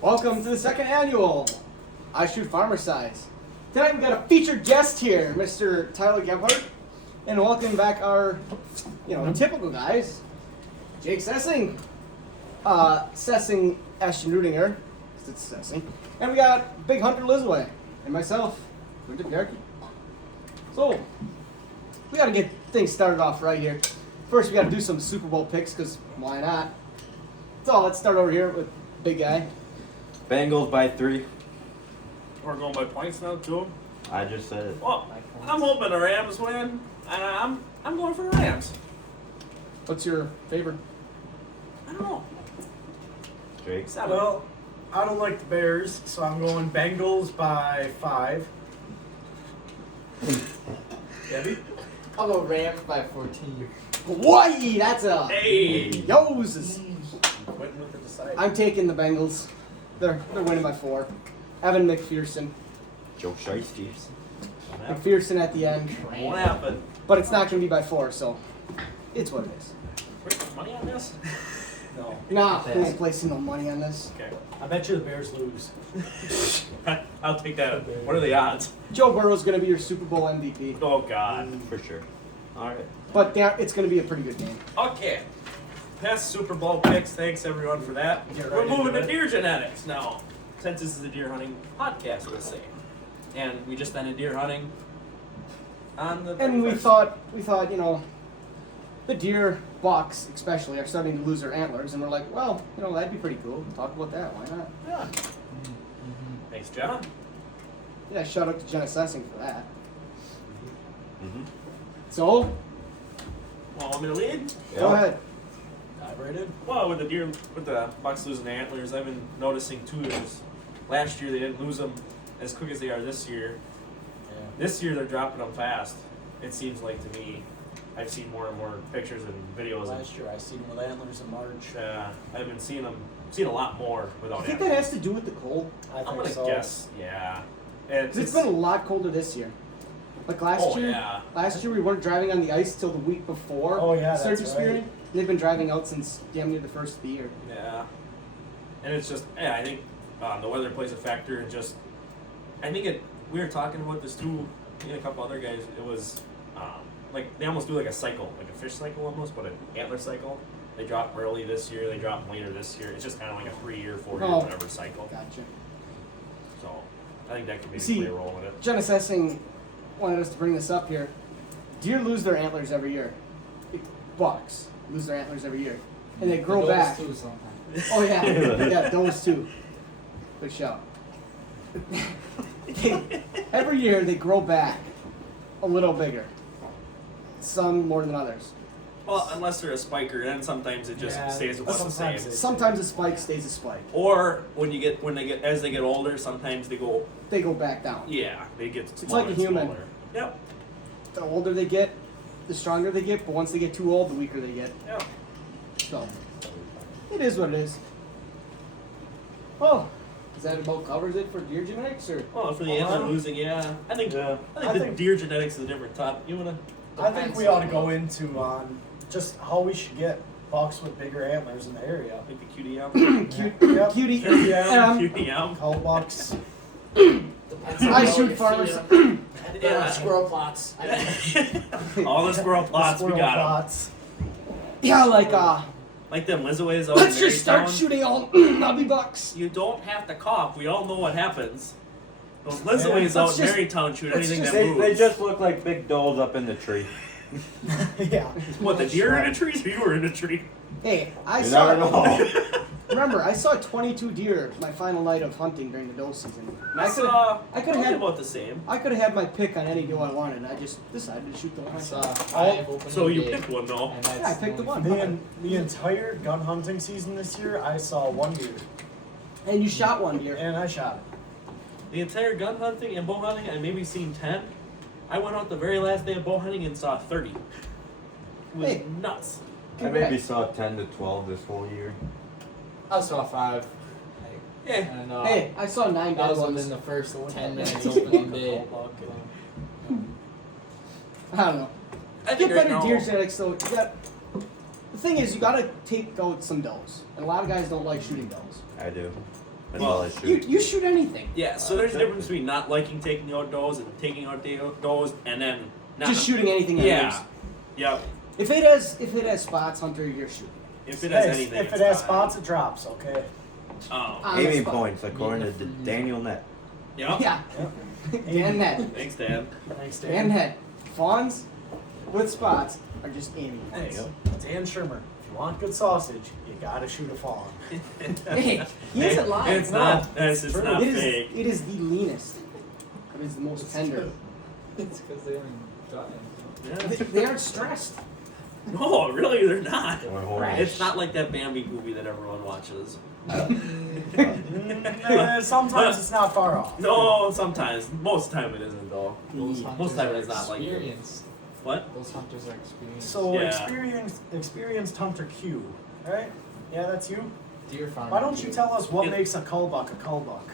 Welcome to the second annual I Shoot Farmer Size. Tonight we got a featured guest here, Mr. Tyler Gebhardt, and welcome back our, typical guys, Jake Sessing, Sessing Ashton Rudinger, because it's Sessing, and we got Big Hunter Lizaway, and myself, Quinton Bjarke. So, we got to get things started off right here. First, we got to do some Super Bowl picks, because why not? So, let's start over here with Big Guy. Bengals by 3. We're going by points now, too? I just said it. Well, I'm hoping the Rams win, and I'm going for the Rams. What's your favorite? I don't know. Drake? 7. Well, I don't like the Bears, so I'm going Bengals by 5. Debbie? I'll go Rams by 14. Hawaii, that's a Hey! Yoses. Quentin with the decide. I'm taking the Bengals. They're winning by 4. Evan McPherson. Joe Shiesty. McPherson at the end. What happened? But it's not going to be by 4, so it's what it is. Where's money on this? No. Nah, we ain't placing no money on this. Okay. I bet you the Bears lose. I'll take that. What are the odds? Joe Burrow's going to be your Super Bowl MVP. Oh, God. For sure. Alright. But it's going to be a pretty good game. Okay. Past Super Bowl picks. Thanks, everyone, for that. Get We're right moving into to it. deer genetics now. Since this is a deer hunting podcast, let's say. And we just ended deer hunting on the And we 31st. thought, the deer bucks especially are starting to lose their antlers, and we're like, well, that'd be pretty cool. Talk about that. Why not? Yeah. Thanks, Jenna. Yeah, shout out to Jenna Sessing for that. Mm-hmm. So, Well, want me to lead? go ahead. Dive right in. Well, with the bucks losing their antlers, I've been noticing too. Last year they didn't lose them as quick as they are this year. Yeah. This year they're dropping them fast. It seems like to me. I've seen more and more pictures and videos. Last year I seen with antlers in March. I've been seeing a lot more I without think that antlers. has to do with the cold. I I'm think gonna so. guess, yeah. And 'Cause it's been a lot colder this year. Like last year, yeah. we weren't driving on the ice till the week before. Oh, yeah, that's Sturgeon right. Spearing. They've been driving out since damn near the first of the year. Yeah. And it's just, I think the weather plays a factor, and just, I think we were talking about this too, me and a couple other guys. It was like they almost do like a cycle, like a fish cycle almost, but an antler cycle. They drop early this year, they drop later this year. It's just kind of like a 3-year, 4-year, Oh. whatever cycle. Gotcha. So I think that could maybe See, play a role in it. Jenna Sessing wanted us to bring this up here. Deer lose their antlers every year. Bucks lose their antlers every year, and they grow Those back. Too sometimes. Oh yeah, yeah, those two. Good shout. Every year they grow back a little bigger. Some more than others. Well, unless they're a spiker, then sometimes it just Yeah, stays about the same. sometimes Sometimes a spike stays a spike. Or as they get older, sometimes they go back down. they get like smaller a and human. smaller. Yep. The older they get, the stronger they get. But once they get too old, the weaker they get. Yep. So it is what it is. Oh, is that about covers it for deer genetics, or? Well, for the antler losing, yeah. I think the deer genetics is a different topic. You wanna? I think we ought to go into just how we should get bucks with bigger antlers in the area. Like the QDM? Yep. Cutie. Yeah. QDM. Cull bucks. I shoot farmers. Squirrel plots. All the squirrel plots, we Squirrel got 'em. plots. Yeah, like Like them Lizaways out let's in just start Marytown. shooting all nubby bucks. You don't have to cough. We all know what happens. Those Yeah, Lizaways let's out in just- Marytown shoot let's anything just- that moves. They just look like big does up in the tree. Yeah. What, the deer in a tree? So you were in a tree. Hey, I You saw. never know. Remember, I saw 22 deer my final night of hunting during the doe season. And I could Probably have about the same. I could have had my pick on any doe I wanted. And I just decided to shoot the one I I saw. saw 5 opening So you day, picked one though. and that's Yeah, I picked the one. The entire gun hunting season this year, I saw 1 deer, And you shot one deer. and I shot it. The entire gun hunting and bow hunting, I maybe seen 10. I went out the very last day of bow hunting and saw 30. It was Hey. nuts. I maybe saw 10 to 12 this whole year. I saw 5. Yeah. And, Hey, I saw 9 that dead was ones. within the first 10 minutes opening day. I don't know. I Get think right better now, deer genetics though. The thing is, you gotta take out some does, and a lot of guys don't like shooting does. I do. That's all I shoot. You shoot anything. Yeah, so there's a difference between not liking taking out does and taking out does, and then not Just shooting anything. Yeah. Yep. If it has spots, Hunter, you're shooting. If it has Hey, anything. if it's it has fine. spots, it drops. Okay. Oh. On the Aiming spot. points according to Daniel Net. Yep. Yeah. Dan Net. Thanks, Dan. Thanks, Dan Dan. Net. Fawns with spots are just aiming Hey, points. Dan Shermer. If you want good sausage, you gotta shoot a fawn. Hey, he isn't lying. It's not. It's True. not It is, fake. it is the leanest. It is the most tender. It's because they haven't done it. Yeah. They aren't stressed. No, really, they're not. Or horny. It's not like that Bambi movie that everyone watches. Sometimes it's not far off. No, sometimes. Most of the time it isn't, though. Those Yeah. hunters Most of the time are it's not like it. experienced. What? Those hunters are experienced. So Yeah. experienced hunter Q, right? Yeah, that's you. Deer farmer. Why don't you tell us what Yeah. makes a cull buck a cull buck?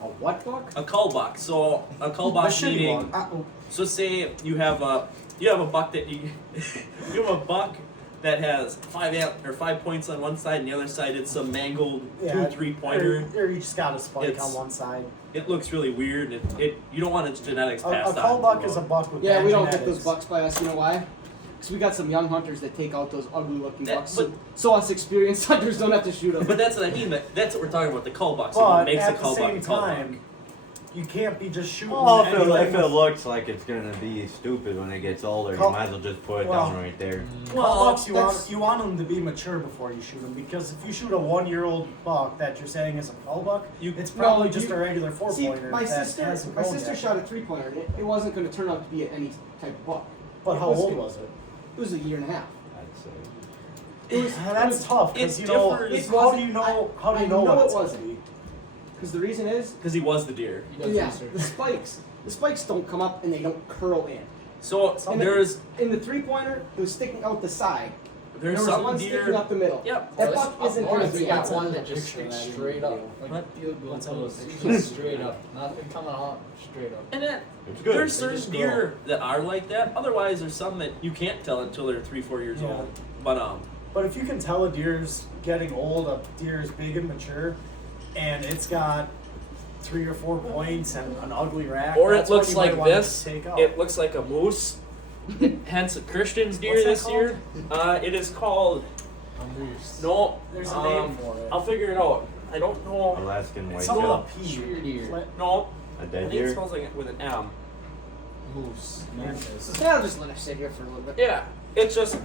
A what buck? A cull buck. So a cull buck shitty meaning. one. So say you have a buck that you you have a buck that has 5 points on one side, and the other side it's some mangled 2-3 pointer. They're each got a spike It's- on one side. It looks really weird. It you don't want its genetics A passed on. cull buck too is a long. buck with Yeah, bad we don't get genetics. those bucks by us. You know why? Because we got some young hunters that take out those ugly looking That- bucks. but- So us experienced hunters don't have to shoot them. But that's what I mean. That's what we're talking about. The cull buck. So But what makes a at the cull buck same a cull buck? time, you can't be just shooting. Well, if anything it with- looks like it's gonna be stupid when it gets older, Cull- you might as well just put it well- down right there. Cull Well, bucks, that's- you want them to be mature before you shoot them, because if you shoot a 1-year-old buck that you're saying is a cull buck, it's No, probably you- just a regular 4-pointer. See, my that sister hasn't grown yet. shot a 3-pointer. It wasn't going to turn out to be any type of buck. But It how old was it? It was a year and a half. I'd say. It was, That's tough because it you know. differs. How do you know? How do you know what it it's gonna wasn't. be? Because the reason is, Because he was the deer. He does yeah, research. the spikes don't come up and they don't curl in. So And there's in the 3-pointer, it was sticking out the side. there's there was some one deer. sticking up the middle. Yep. That Well, buck isn't up going north, to we be got outside. one that just Picture sticks that in straight the up. video. Like field goal What's post. that? It's just straight up. Nothing coming out. Straight up. And then It's good. there's They certain just deer that are like that. Otherwise, there's some that you can't tell until they're 3-4 years Yeah. old. But But if you can tell a deer's getting old, a deer is big and mature, and it's got 3 or 4 points and an ugly rack, or that's it looks when you like might want this. to take out. It looks like a moose. Hence, a Christian's deer What's that this year. It is called. A moose. No. There's a name for it. I'll figure it out. I don't know. Alaskan It's white something tail. with a P. Sheer deer. No. A I dead think it deer. smells like it with an M. Moose. Memphis. Yeah, I'll just let it sit here for a little bit. Yeah. It's just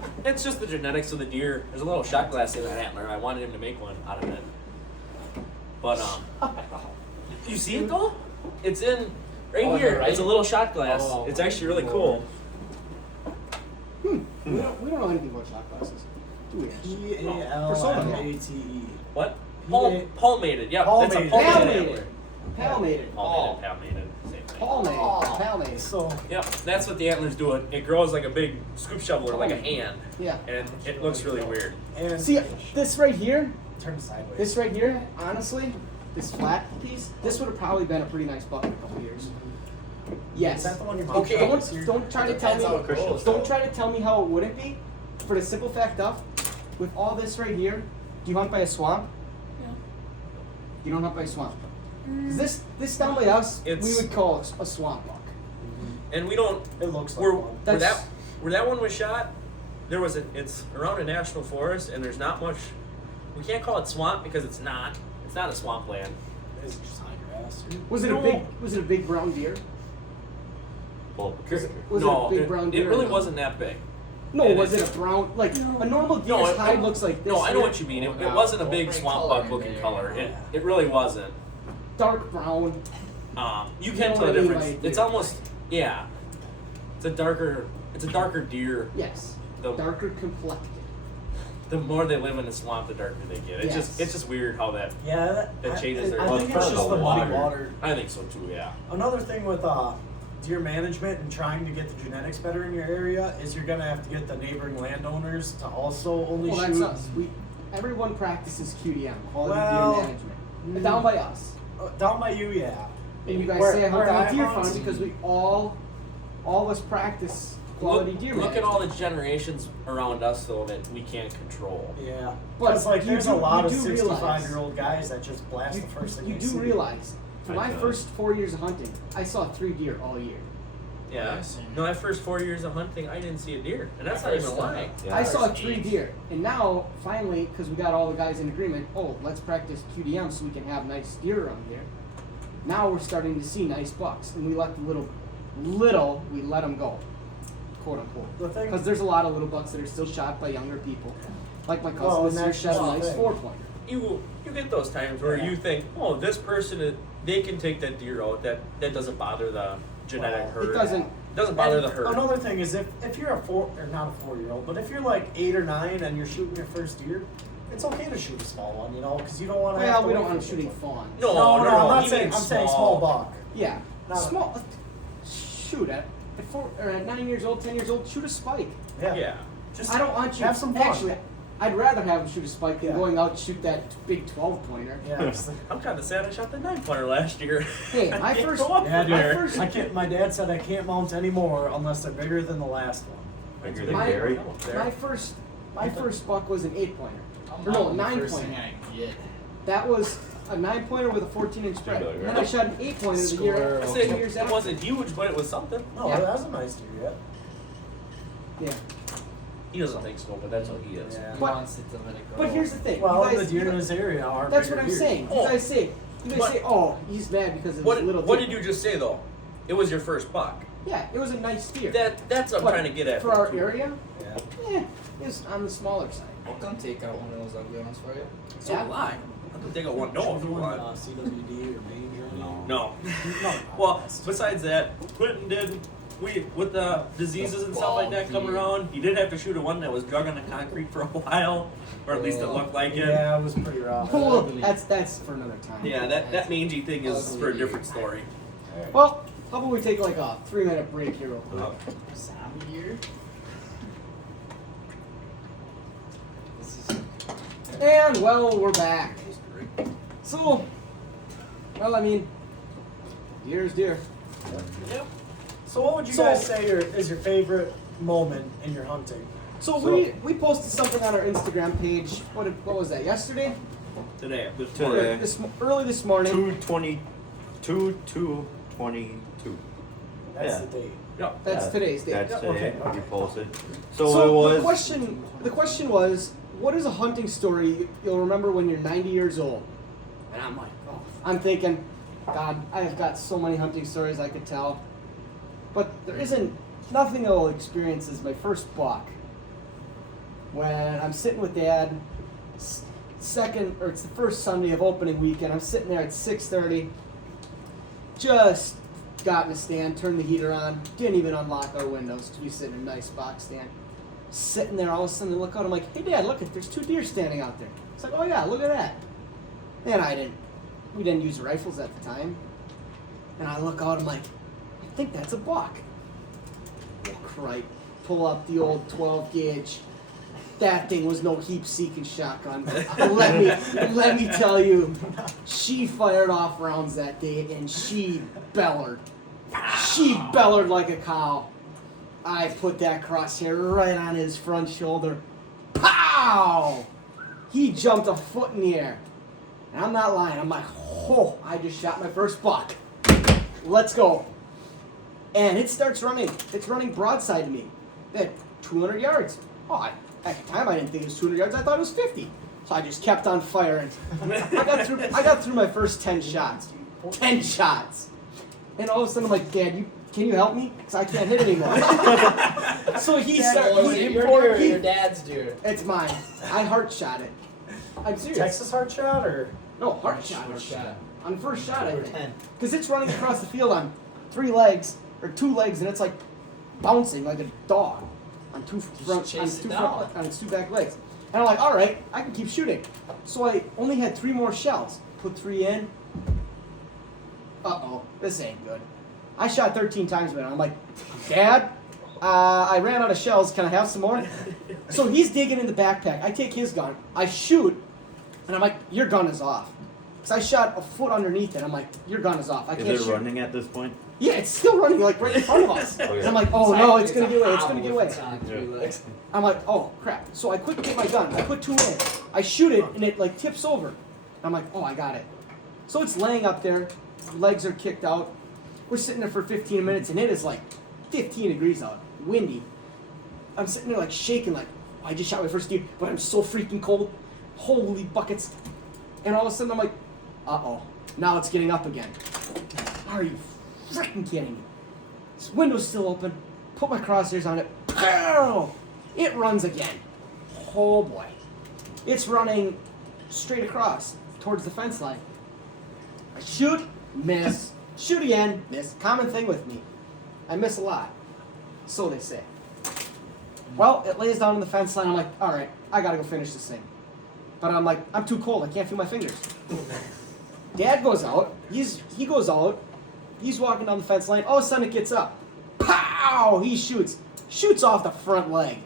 the genetics of the deer. There's a little shot glass in that antler. I wanted him to make one out of it. But you see it though? It's in right Oh, here. right. It's a little shot glass. Oh, it's actually really Lord. cool. We don't know anything about shot glasses. Do we? P-A-L-M-A-T-E. What? P-A- Palmated. Yeah, it's a Palmated. palmated Palmated. antler. Palmated. Palmated. Same thing. Palmated. So, Yep, that's what the antlers do. It grows like a big scoop shovel or like a hand, Yeah. and it looks really weird. and See, this right here, turn sideways. this right here, honestly, this flat piece, this would have probably been a pretty nice buck in a couple years. Yes. Is that the one you're Okay. talking Don't try to tell Depends how it me. goes. Don't try to tell me how it wouldn't be. For the simple fact of, with all this right here, do you hunt by a swamp? Yeah. You don't hunt by a swamp. 'Cause this down by us, we It's- would call a swamp buck. And we don't. It looks like Where, one. where that one was shot, there was it's around a national forest, and there's not much. We can't call it swamp because it's not. It's not a swampland. It's just high grass. Was it No. a big brown deer? Pull up a picture. Was no, it a big brown deer? it really or no? wasn't that big. No, And was it- it a brown like a normal deer's No, hide looks like this? No, I know here. what you mean. It, Oh, it no. wasn't a Don't big bring swamp color bug in looking there. color. It really wasn't. Dark brown. You You can know tell the what I mean difference. by It's deer. almost yeah. It's a darker deer. Yes. The, Darker complected. the more they live in the swamp, the darker they get. It's Yes. just weird how that. Yeah, That changes their- I Well, think it's it's part just of the the muddy water. water. I think so too. Yeah. Another thing with deer management and trying to get the genetics better in your area is you're gonna have to get the neighboring landowners to also only Well, shoot. that's us. Everyone practices QDM, quality Well, deer management. But down by us. Down by you, yeah. And you guys Where- say I hunt where on I a deer hunt- farm because we all of us practice quality deer Look at management. all the generations around us, though, that we can't control. Yeah. But Because like you there's do- a lot you of do realize- 65-year-old guys that just blast the first thing You they do see. realize, for I my do. first 4 years of hunting, I saw 3 deer all year. Yeah. Same. No, my first 4 years of hunting, I didn't see a deer, and that's My not even first a lie. Yeah. I saw First 3 eight. deer, and now finally, because we got all the guys in agreement, oh, let's practice QDM so we can have nice deer around here. Now we're starting to see nice bucks, and we let the we let them go, quote unquote. The thing- Because there's a lot of little bucks that are still shot by younger people, like my cousin Well, this and year that's shot a just the nice thing. 4-pointer. You get those times where Yeah. you think, oh, this person, they can take that deer out. That doesn't bother the genetic Well, herd. It doesn't. Doesn't bother And the herd. Another thing is if you're not a 4-year-old, but if you're like 8 or 9 and you're shooting your first deer, it's okay to shoot a small one, because you don't want to. Well, we don't want them shooting fawns. No, No, I'm not he saying. I'm means saying small buck. Yeah, Not- small. Shoot at 4 or at 9 years old, 10 years old, shoot a spike. Yeah. Just I don't want you. have some fun. Actually, I'd rather have him shoot a spike than Yeah. going out and shoot that big 12-pointer. Yeah. I'm kind of sad I shot the 9-pointer last year. Hey, I my can't first- go up Yeah, dude. there. first- I can't. My dad said I can't mount anymore unless they're bigger than the last one. Bigger than My- Gary. My first buck was an 8-pointer. I'm Or no, not the first 9-pointer. thing I get. That was a 9-pointer with a 14-inch spread. Good, And then right? I shot an 8-pointer the year, Squirrel. I 2 said years it after. wasn't huge, but it was something. No, Yeah. that was a nice deer. Yeah. Yeah. He doesn't think so, but that's what he is. Yeah. He But- wants it to let it go. But here's the thing. Well, you guys, the deer you in guys- this area are. that's bigger what I'm deer. saying. Oh. You guys say, But- oh, he's mad because of What, his little what tape. did you just say though? It was your first buck. Yeah, it was a nice deer. That's what I'm But trying to get at. For our too. area, Yeah. it was on the smaller side. I'll come take out one of those ugly ones for you. So Yeah. will I. I can take out one. No, if you want. CWD or Manger. No. No. No. Well, besides that, Quentin did. With the diseases and stuff like that coming around, he did have to shoot a one that was drug on the concrete for a while, or at least it looked like it. Yeah, it was pretty rough. Well, that's for another time. Yeah, that mangy thing is for a different story. Well, how about we take like a 3-minute break here real quick? Zombie year? This is And, well, we're back. So, well, I mean, deer's deer. Yep. So, what would you So- guys say is your favorite moment in your hunting? So we posted something on our Instagram page. What was that? Yesterday? Today. Today. Early this morning. 2/22/22. That's Yeah. the date. Yep. That's today's date. That's Yep. today. okay. We posted. So, it was. the question was, what is a hunting story you'll remember when you're 90 years old? And I'm like, oh, I'm thinking, God, I've got so many hunting stories I could tell, but there isn't nothing I'll experience as my first buck. When I'm sitting with Dad, it's the first Sunday of opening weekend. I'm sitting there at 6:30, just got in the stand, turned the heater on, didn't even unlock our windows because we sit in a nice box stand. Sitting there, all of a sudden I look out, I'm like, hey Dad, look, there's 2 deer standing out there. It's like, oh yeah, look at that. And we didn't use rifles at the time. And I look out, I'm like, I think that's a buck. Well, cripe, pull up the old 12 gauge. That thing was no heap-seeking shotgun. let me tell you, she fired off rounds that day, and she bellered. She bellered like a cow. I put that crosshair right on his front shoulder. Pow! He jumped a foot in the air. And I'm not lying. I'm like, oh, I just shot my first buck. Let's go. And it starts running. It's running broadside to me. At 200 yards. Oh, at the time I didn't think it was 200 yards. I thought it was 50. So I just kept on firing. I got through my first 10 shots. 10 shots. And all of a sudden I'm like, Dad, can you help me? Because I can't hit anymore. So he Was started. it your deer or your dad's deer? It's mine. I heart shot it. I'm serious. Texas heart shot or? No, heart shot. Heart shot. On first shot, I Over think. 10. Because it's running across the field on 3 legs, or 2 legs, and it's like bouncing like a dog on chase it down. on its 2 back legs. And I'm like, all right, I can keep shooting. So I only had 3 more shells. Put 3 in. Uh-oh, this ain't good. I shot 13 times with it. I'm like, Dad, I ran out of shells. Can I have some more? So he's digging in the backpack. I take his gun. I shoot, and I'm like, your gun is off. Because I shot a foot underneath it. I'm like, your gun is off. I can't Is it shoot. running at this point? Yeah, it's still running like right in front of us. Okay. And I'm like, oh no, it's gonna get away. It's gonna get away. Yeah. I'm like, oh crap. So I quick get my gun. I put 2 in. I shoot it and it like tips over. I'm like, oh, I got it. So it's laying up there. Legs are kicked out. We're sitting there for 15 minutes and it is like 15 degrees out, windy. I'm sitting there like shaking, like, oh, I just shot my first deer, but I'm so freaking cold. Holy buckets. And all of a sudden I'm like, uh-oh, now it's getting up again. Are you freaking kidding me? This window's still open. Put my crosshairs on it. Pow! It runs again. Oh boy. It's running straight across towards the fence line. I shoot, miss, shoot again, miss. Common thing with me. I miss a lot. So they say. Well, it lays down on the fence line. I'm like, all right, I gotta go finish this thing. But I'm like, I'm too cold. I can't feel my fingers. Dad goes out. He goes out. He's walking down the fence line. All of a sudden, it gets up. Pow! He shoots off the front leg,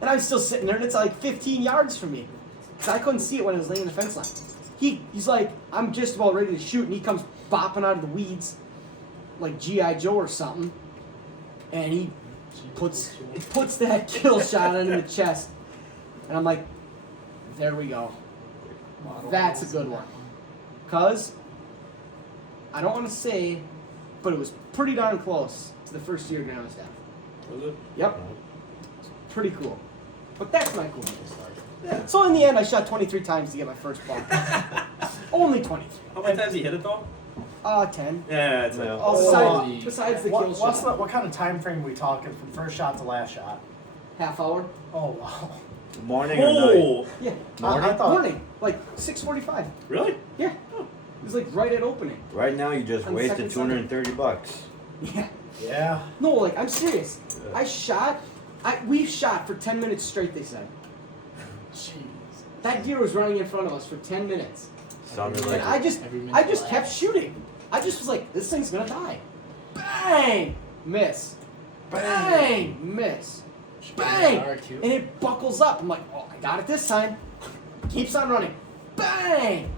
and I'm still sitting there, and it's like 15 yards from me, because I couldn't see it when it was laying in the fence line. He's like, I'm just about ready to shoot, and he comes bopping out of the weeds, like G.I. Joe or something, and he puts that kill shot in the chest, and I'm like, there we go. That's a good one. Cause I don't want to say, but it was pretty darn close to the first year Grandma's death. Was it? Yep. Pretty cool. But that's my cool story. Yeah. So in the end, I shot 23 times to get my first buck. Only 23. How many times you hit it though? 10. Yeah, it's Yeah. Besides the kill shot. What kind of time frame are we talking from first shot to last shot? Half hour? Oh wow. Morning or night? Oh, Yeah. Morning? I thought Morning. Like 6:45. really? Yeah. It was like right at opening. Right now, you just On wasted second $230. Yeah. yeah. No, like I'm serious. We shot for 10 minutes straight, they said. Jeez. That deer was running in front of us for 10 minutes. Sounded And like I just kept shooting. I just was like, this thing's gonna die. Bang! Miss. Bang! Miss. Bang! And it buckles up. I'm like, oh, I got it this time. Keeps on running. Bang!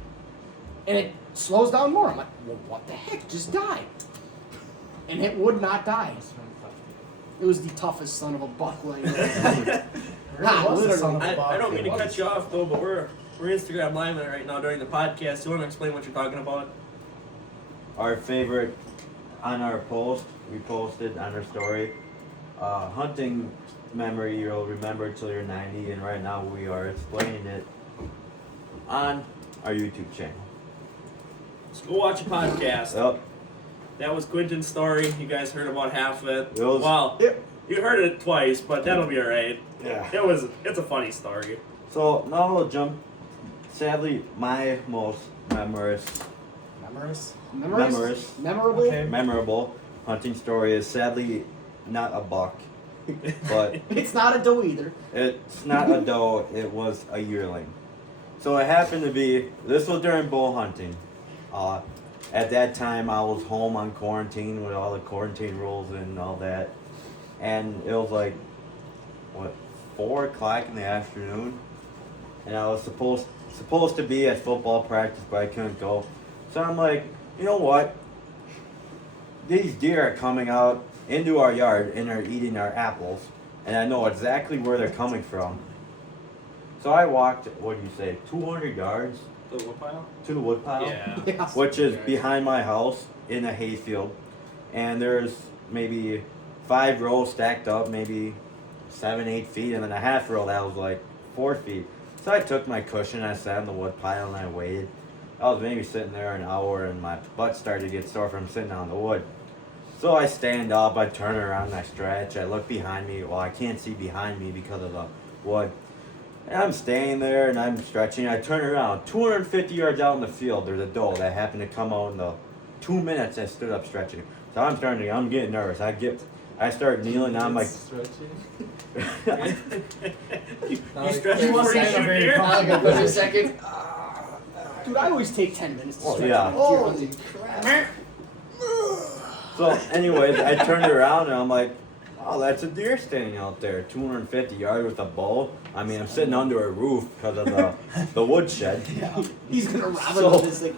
And it slows down more. I'm like, well, what the heck? Just die. And it would not die. It was the toughest son of a buck laying there. Really was the son of a I buck. don't mean to It was. cut you off though, but we're Instagram live right now during the podcast. You want to explain what you're talking about? our favorite on our post. We posted on our story. Hunting memory you'll remember till you're 90, and right now we are explaining it on our YouTube channel. So go watch a podcast. Yep. That was Quinton's story. You guys heard about half of it. It was- Well, Yep. you heard it twice, but that'll be alright. Yeah. It's a funny story. So now we'll jump. Sadly, my most Memorable? Okay. memorable hunting story is sadly not a buck, but It's not a doe either. it's not a doe. It was a yearling. So it happened to be. This was during bow hunting. At that time, I was home on quarantine with all the quarantine rules and all that, and it was like, what, 4 o'clock in the afternoon, and I was supposed to be at football practice, but I couldn't go. So I'm like, you know what? These deer are coming out into our yard and are eating our apples, and I know exactly where they're coming from. So I walked, what do you say, 200 yards The woodpile? to the woodpile, Yeah. which is behind my house in a hayfield, and there's maybe 5 rows stacked up, maybe 7-8 feet, and then a half row that was like 4 feet. So I took my cushion, I sat on the woodpile, and I waited. I was maybe sitting there an hour, and my butt started to get sore from sitting on the wood. So I stand up, I turn around, I stretch, I look behind me. Well, I can't see behind me because of the wood. And I'm standing there and I'm stretching. I turn around, 250 yards out in the field, there's a doe that happened to come out in the 2 minutes I stood up stretching. So I'm getting nervous. I start kneeling, and I'm like, You Like, stretch he before wasn't you in a shoot very deer? I'm gonna put a second. Dude, I always take 10 minutes to Well, stretch. yeah. Holy crap. so anyways, I turned around and I'm like, oh, that's a deer standing out there, 250 yards with a bow. I mean, I'm sitting under a roof because of the woodshed. He's gonna rob it So- with this thing.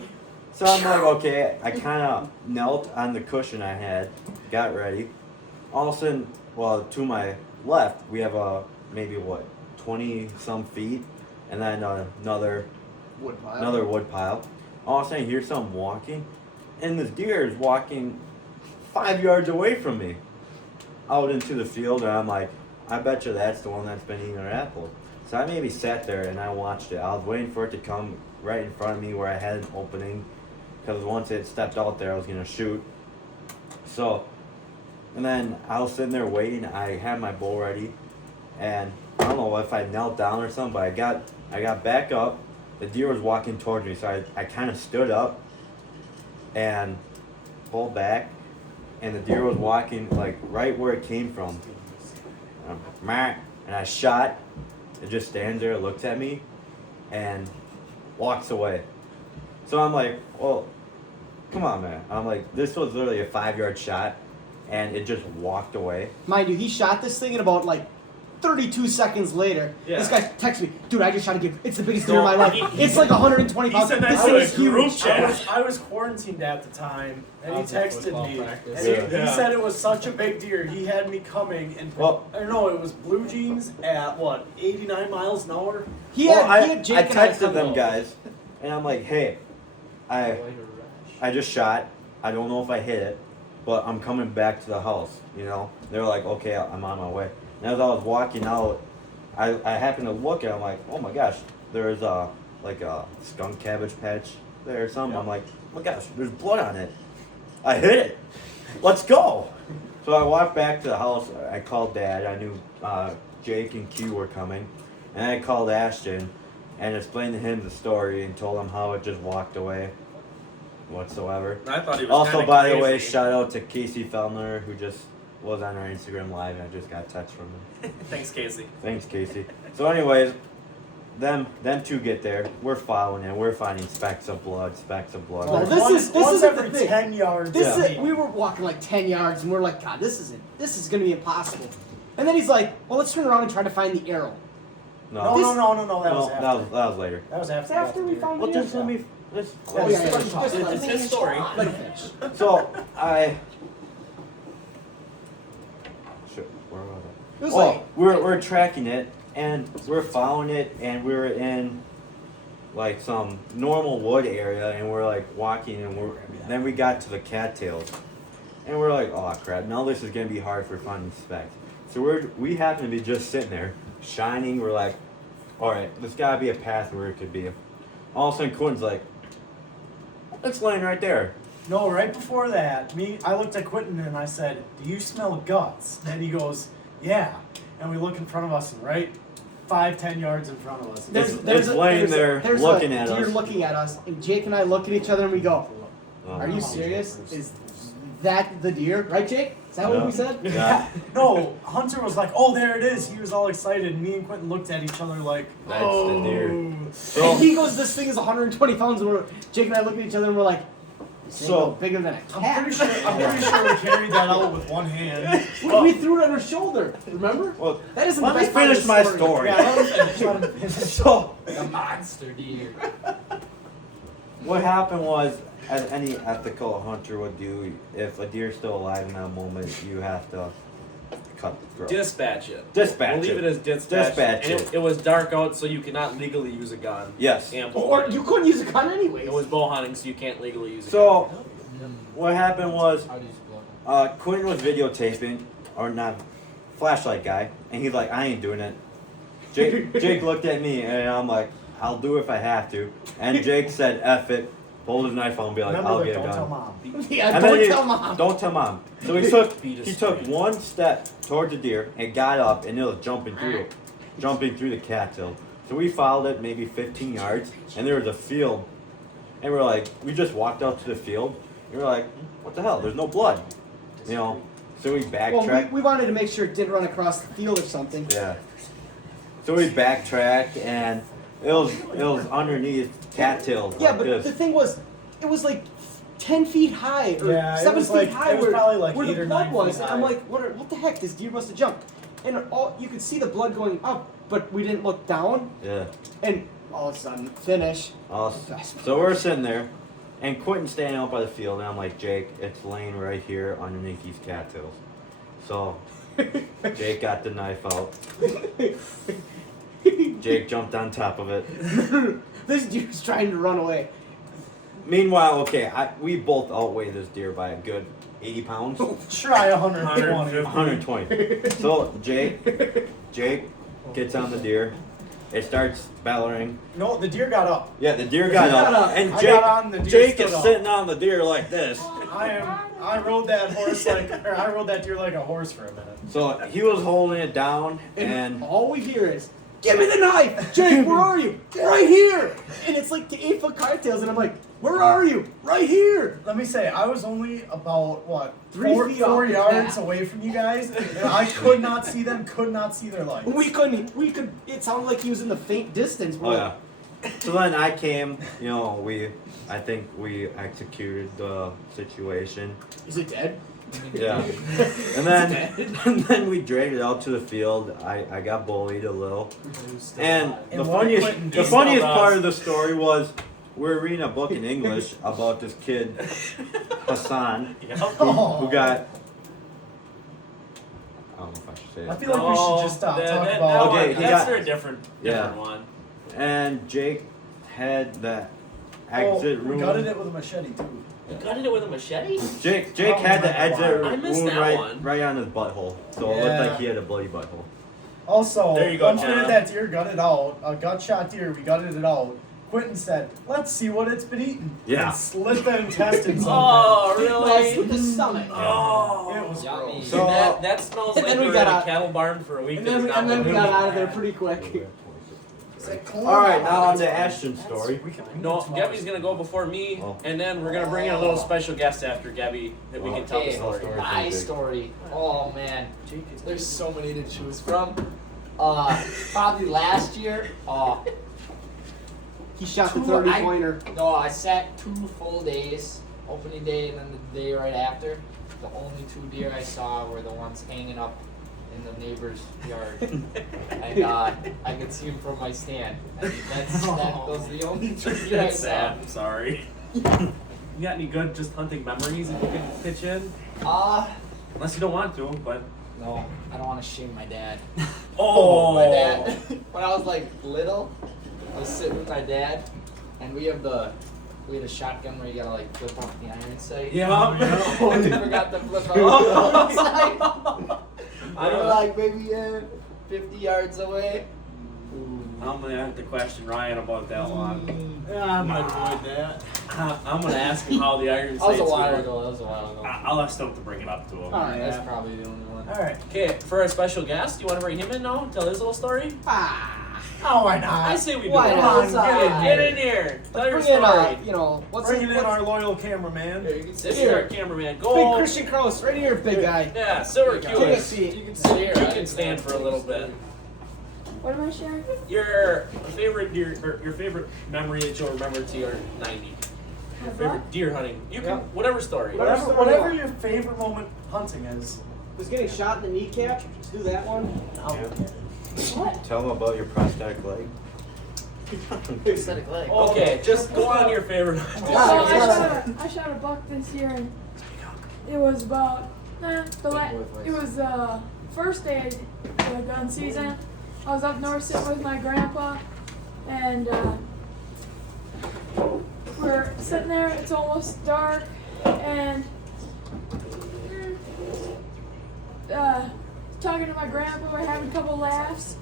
So I'm like, okay, I kind of knelt on the cushion I had, got ready. All of a sudden, well, to my left, we have maybe 20 some feet, and then another Wood pile. another wood pile. All of a sudden, I hear something walking, and this deer is walking 5 yards away from me, out into the field, and I'm like, I bet you that's the one that's been eating our apple. So I maybe sat there and I watched it. I was waiting for it to come right in front of me where I had an opening, because once it stepped out there, I was gonna shoot. So, and then I was sitting there waiting. I had my bow ready, and I don't know if I knelt down or something, but I got back up. The deer was walking towards me, so I kind of stood up and pulled back, and the deer was walking like right where it came from. And I shot. It just stands there, looks at me, and walks away. So I'm like, well, come on, man. I'm like, this was literally a 5-yard shot, and it just walked away. Mind you, he shot this thing in about like 32 seconds later. Yeah. This guy texts me, dude, I just shot a deer. It's the biggest deer in my No, life. he It's like 120 he pounds. said that This to thing a is huge. group chat. I was quarantined at the time, and he How's that texted football me. practice? And he Yeah. said it was such a big deer. He had me coming, and Well- I don't know, it was blue jeans at 89 miles an hour. He Well, had Jake I and I texted come them over. guys, and I'm like, hey, I just shot. I don't know if I hit it, but I'm coming back to the house, you know? They're like, okay, I'm on my way. And as I was walking out, I happened to look and I'm like, oh my gosh, there's like a skunk cabbage patch there or something. Yep. I'm like, oh my gosh, there's blood on it. I hit it. Let's go. So I walked back to the house. I called Dad. I knew Jake and Q were coming. And I called Ashton and explained to him the story and told him how it just walked away whatsoever. I thought he was Also, kinda by the way, crazy. shout out to Casey Fellner, who just was on our Instagram live, and I just got a text from him. Thanks, Casey. Thanks, Casey. So, anyways, them two get there. We're following and we're finding specks of blood. Well, Like, this once is once the every thing. 10 yards. This Yeah. is, we were walking like 10 yards and we're like, God, this is gonna be impossible. And then he's like, well, let's turn around and try to find the arrow. No, No, This- no, no, no, no, that was after. that was later. That was after. It's after we the found Well, the just arrow. let me. Just, Oh, yeah, yeah, Just just let It's me- his story. let me finish. So I. Shit, where was I? It was Oh, like, we're tracking it and we're following it and we're in like some normal wood area and we're like walking and then we got to the cattails and we're like, oh crap, now this is gonna be hard for finding specks. So we happen to be just sitting there shining. We're like, all right, there's gotta be a path where it could be. All of a sudden, Quentin's like, it's laying right there. No, right before that, I looked at Quentin and I said, "Do you smell guts?" And he goes, "Yeah." And we look in front of us, and right 5-10 yards in front of us. It's laying there looking at deer us. looking at us, and Jake and I look at each other and we go, "Are you Oh. serious? Is that the deer? Right, Jake? Is that what Yeah. we said?" Yeah. No, Hunter was like, "Oh, there it is." He was all excited. And me and Quentin looked at each other like, That's the "Oh." deer. So, And he goes, "This thing is 120 pounds." And Jake and I look at each other and we're like, "This ain't So- no bigger than a I'm cat." pretty sure we carried that out with one hand. we threw it on her shoulder. Remember? well, That isn't let the me best part of finish the my story. story. Yeah, let him finish. Let him finish. So, The monster deer. what happened was, as any ethical hunter would do, if a deer's still alive in that moment, you have to cut the throat. Dispatch it. Dispatch We'll leave it. it as dispatch. Dispatch and it. it was dark out, so you cannot legally use a gun. Yes. And bow Or hunting. you couldn't use a gun anyways. It was bow hunting, so you can't legally use a gun. So, what happened was, How do you split it? Quentin was videotaping, or not, flashlight guy, and he's like, I ain't doing it. Jake looked at me, and I'm like, I'll do it if I have to. And Jake said, F it, pulled his knife out and be like, Remember I'll that, get a don't gun. tell mom. Yeah, And don't then tell mom. Don't tell mom. So he Beat took his one step towards the deer and got up and it was jumping through the cattail. So we followed it maybe 15 yards and there was a field. And we're like, we just walked out to the field and we're like, what the hell? There's no blood. You know. So we Well, backtracked. we wanted to make sure it didn't run across the field or something. Yeah. So we backtracked and it was underneath cattails Yeah, like but this. the thing was, it was like 10 feet high or Yeah, it 7 was feet like- high it was where, probably like where 8 the or blood 9 was. feet And I'm high. like, what the heck? This deer must have jumped. And you could see the blood going up, but we didn't look down. Yeah. And all of a sudden, finish. Awesome. So we're sitting there, And Quentin's standing out by the field, and I'm like, Jake, it's laying right here underneath these cattails. So Jake got the knife out. Jake jumped on top of it. This dude's trying to run away. Meanwhile, okay, we both outweigh this deer by a good 80 pounds. Try 120. 120. So Jake gets on the deer. It starts bellowing. No, the deer got up. Yeah, the deer got up. And I Jake, got on, the deer Jake stood is up. sitting on the deer like this. I rode that horse I rode that deer like a horse for a minute. So he was holding it down, And and all we hear is, "Give me the knife! Jake, where are you? Right here!" And it's like the 8-foot cartails, and I'm like, "Where are you? Right here!" Let me say, I was only about, what, 3 4 feet off the yards path. away from you guys, and I could not see them, could not see their lights. We could, it sounded like he was in the faint distance. oh yeah. So then I came. You know, I think we executed the situation. Is it dead? Yeah. And then we dragged it out to the field. I got bullied a little. And And the what funniest Quentin the did funniest about part us. of the story was we were reading a book in English about this kid Hassan who got I don't know if I should say I it. feel like we should just stop talking about Okay, he that's got- for a different Yeah. one. And Jake had that exit we room. gutted it with a machete, too. You gutted it with a machete? Jake Oh, had the my exit God. I missed wound that one. right on his butthole. So it looked Yeah. like he had a bloody butthole. Also, There you go, once we Jenna. had that deer gutted out, a gut shot deer, we gutted it out. Quentin said, "Let's see what it's been eating." Yeah. And slit the intestines. Oh, That's really? with the stomach. Oh. It was Yummy. gross. So- that smells And like then we we're got in a out- cattle barn for a week. And then we got out of there pretty quick. All right, now on to Ashton's story. No, Gabby's gonna go before me, Oh. and then we're gonna bring in a little special guest after Gabby that we can tell the Okay, story. story. my story. Oh man, there's so many to choose from. Probably last year. He shot the Two- 30-pointer. No, I sat 2 full days, opening day and then the day right after. The only 2 deer I saw were the ones hanging up in the neighbor's yard, and I could see them from my stand. And those are the only 2 deer I That's saw. sad. I'm sorry. You got any good just hunting memories that you can pitch in? Unless you don't want to, but. No, I don't want to shame my dad. Oh, My dad, when I was like little, I was sitting with my dad, and we had a shotgun where you gotta like flip off the iron sight. Yeah. I forgot to flip off the iron sight. I was like maybe 50 yards away. I'm gonna have to question Ryan about that one. Yeah, I might avoid that. I'm gonna ask him how the iron That was sights a while work. ago. That was a while ago. I'll ask them to bring it up to him. Alright. That's probably the only one. All right. Okay, for our special guest, you want to bring him in now? Tell his little story? Oh, why not? I say we do. Why Come not? on, Let's, get in here. Tell your Bring in, story. what's Bringing in what's- our loyal cameraman. Here, you can sit This is our here. cameraman. Big Go. Christian Kroos, right here, big guy. Yeah, silver Take a Cubis. seat. You can sit here. You can stand for a little bit. What am I sharing? Your favorite deer, or your favorite memory that you'll remember to your 90. Your favorite deer hunting. You can, Yeah. whatever story. Whatever your favorite moment hunting is. Was getting shot in the kneecap. Let's do that one. What? Tell them about your prosthetic leg. Aesthetic leg. Okay, just go on your favorite. Oh, I shot a buck this year, and it was about it was first day of the gun season. I was up north sitting with my grandpa, and we're sitting there. It's almost dark, and talking to my grandpa. We're having a couple laughs,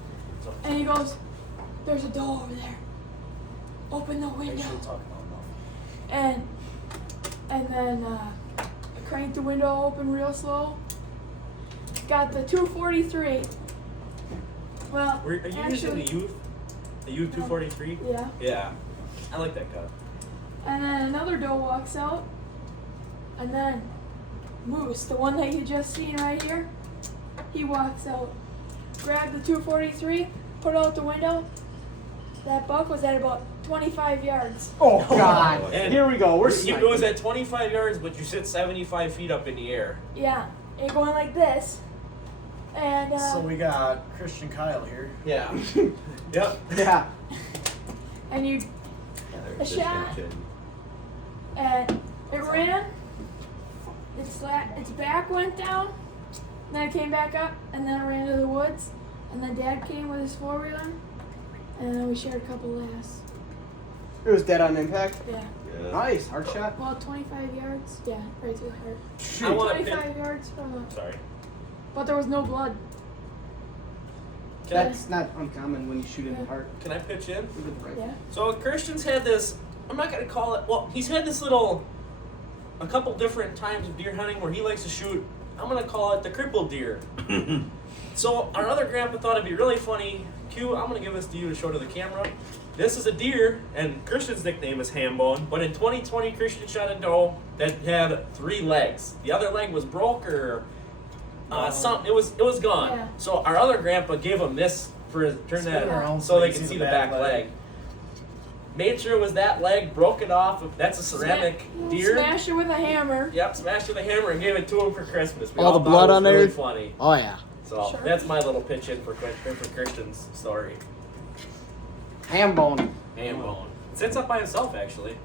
and he goes, "There's a door over there. Open the window." And then I cranked the window open real slow. Got the 243. Well, Are you using actually, the youth? The youth 243? yeah. Yeah. I like that gun. And then another doe walks out. And then Moose, the one that you just seen right here, he walks out. Grabbed the 243, put it out the window. That buck was at about 25 yards. Oh God! And Here we go. We're It was at 25 yards, but you sit 75 feet up in the air. Yeah, and going like this. And So we got Christian Kyle here. Yeah. Yep. Yeah. and you Yeah, A shot. kid. and ran. Its back went down. Then it came back up, and then it ran to the woods. And then Dad came with his 4-wheeler, and then we shared a couple laughs. It was dead on impact. Yeah. Yeah. Nice, hard shot. Well, 25 yards. Yeah, right to the heart. I want to 25 yards from the. Sorry. But there was no blood. That's not uncommon when you shoot in the Yeah. heart. Can I pitch in? With the rifle. Yeah. So Christian's had this, I'm not going to call it, well, he's had this a couple different times of deer hunting where he likes to shoot, I'm going to call it the crippled deer. So our other grandpa thought it'd be really funny. Q, I'm going to give this to you to show to the camera. This is a deer, and Christian's nickname is Hambone, but in 2020, Christian shot a doe that had 3 legs. The other leg was broke or it was gone. Yeah. So our other grandpa gave him this for his, turn Spin that around so they can see the back leg. Made sure it was that leg, broke it off. That's a ceramic deer. Smash it with a hammer. Yep, smashed with a hammer and gave it to him for Christmas. We All the thought blood it was on really there? funny. Oh yeah. So Sure. that's my little pitch in for Christian's story. Ham bone. Man bone. It sits up by itself actually.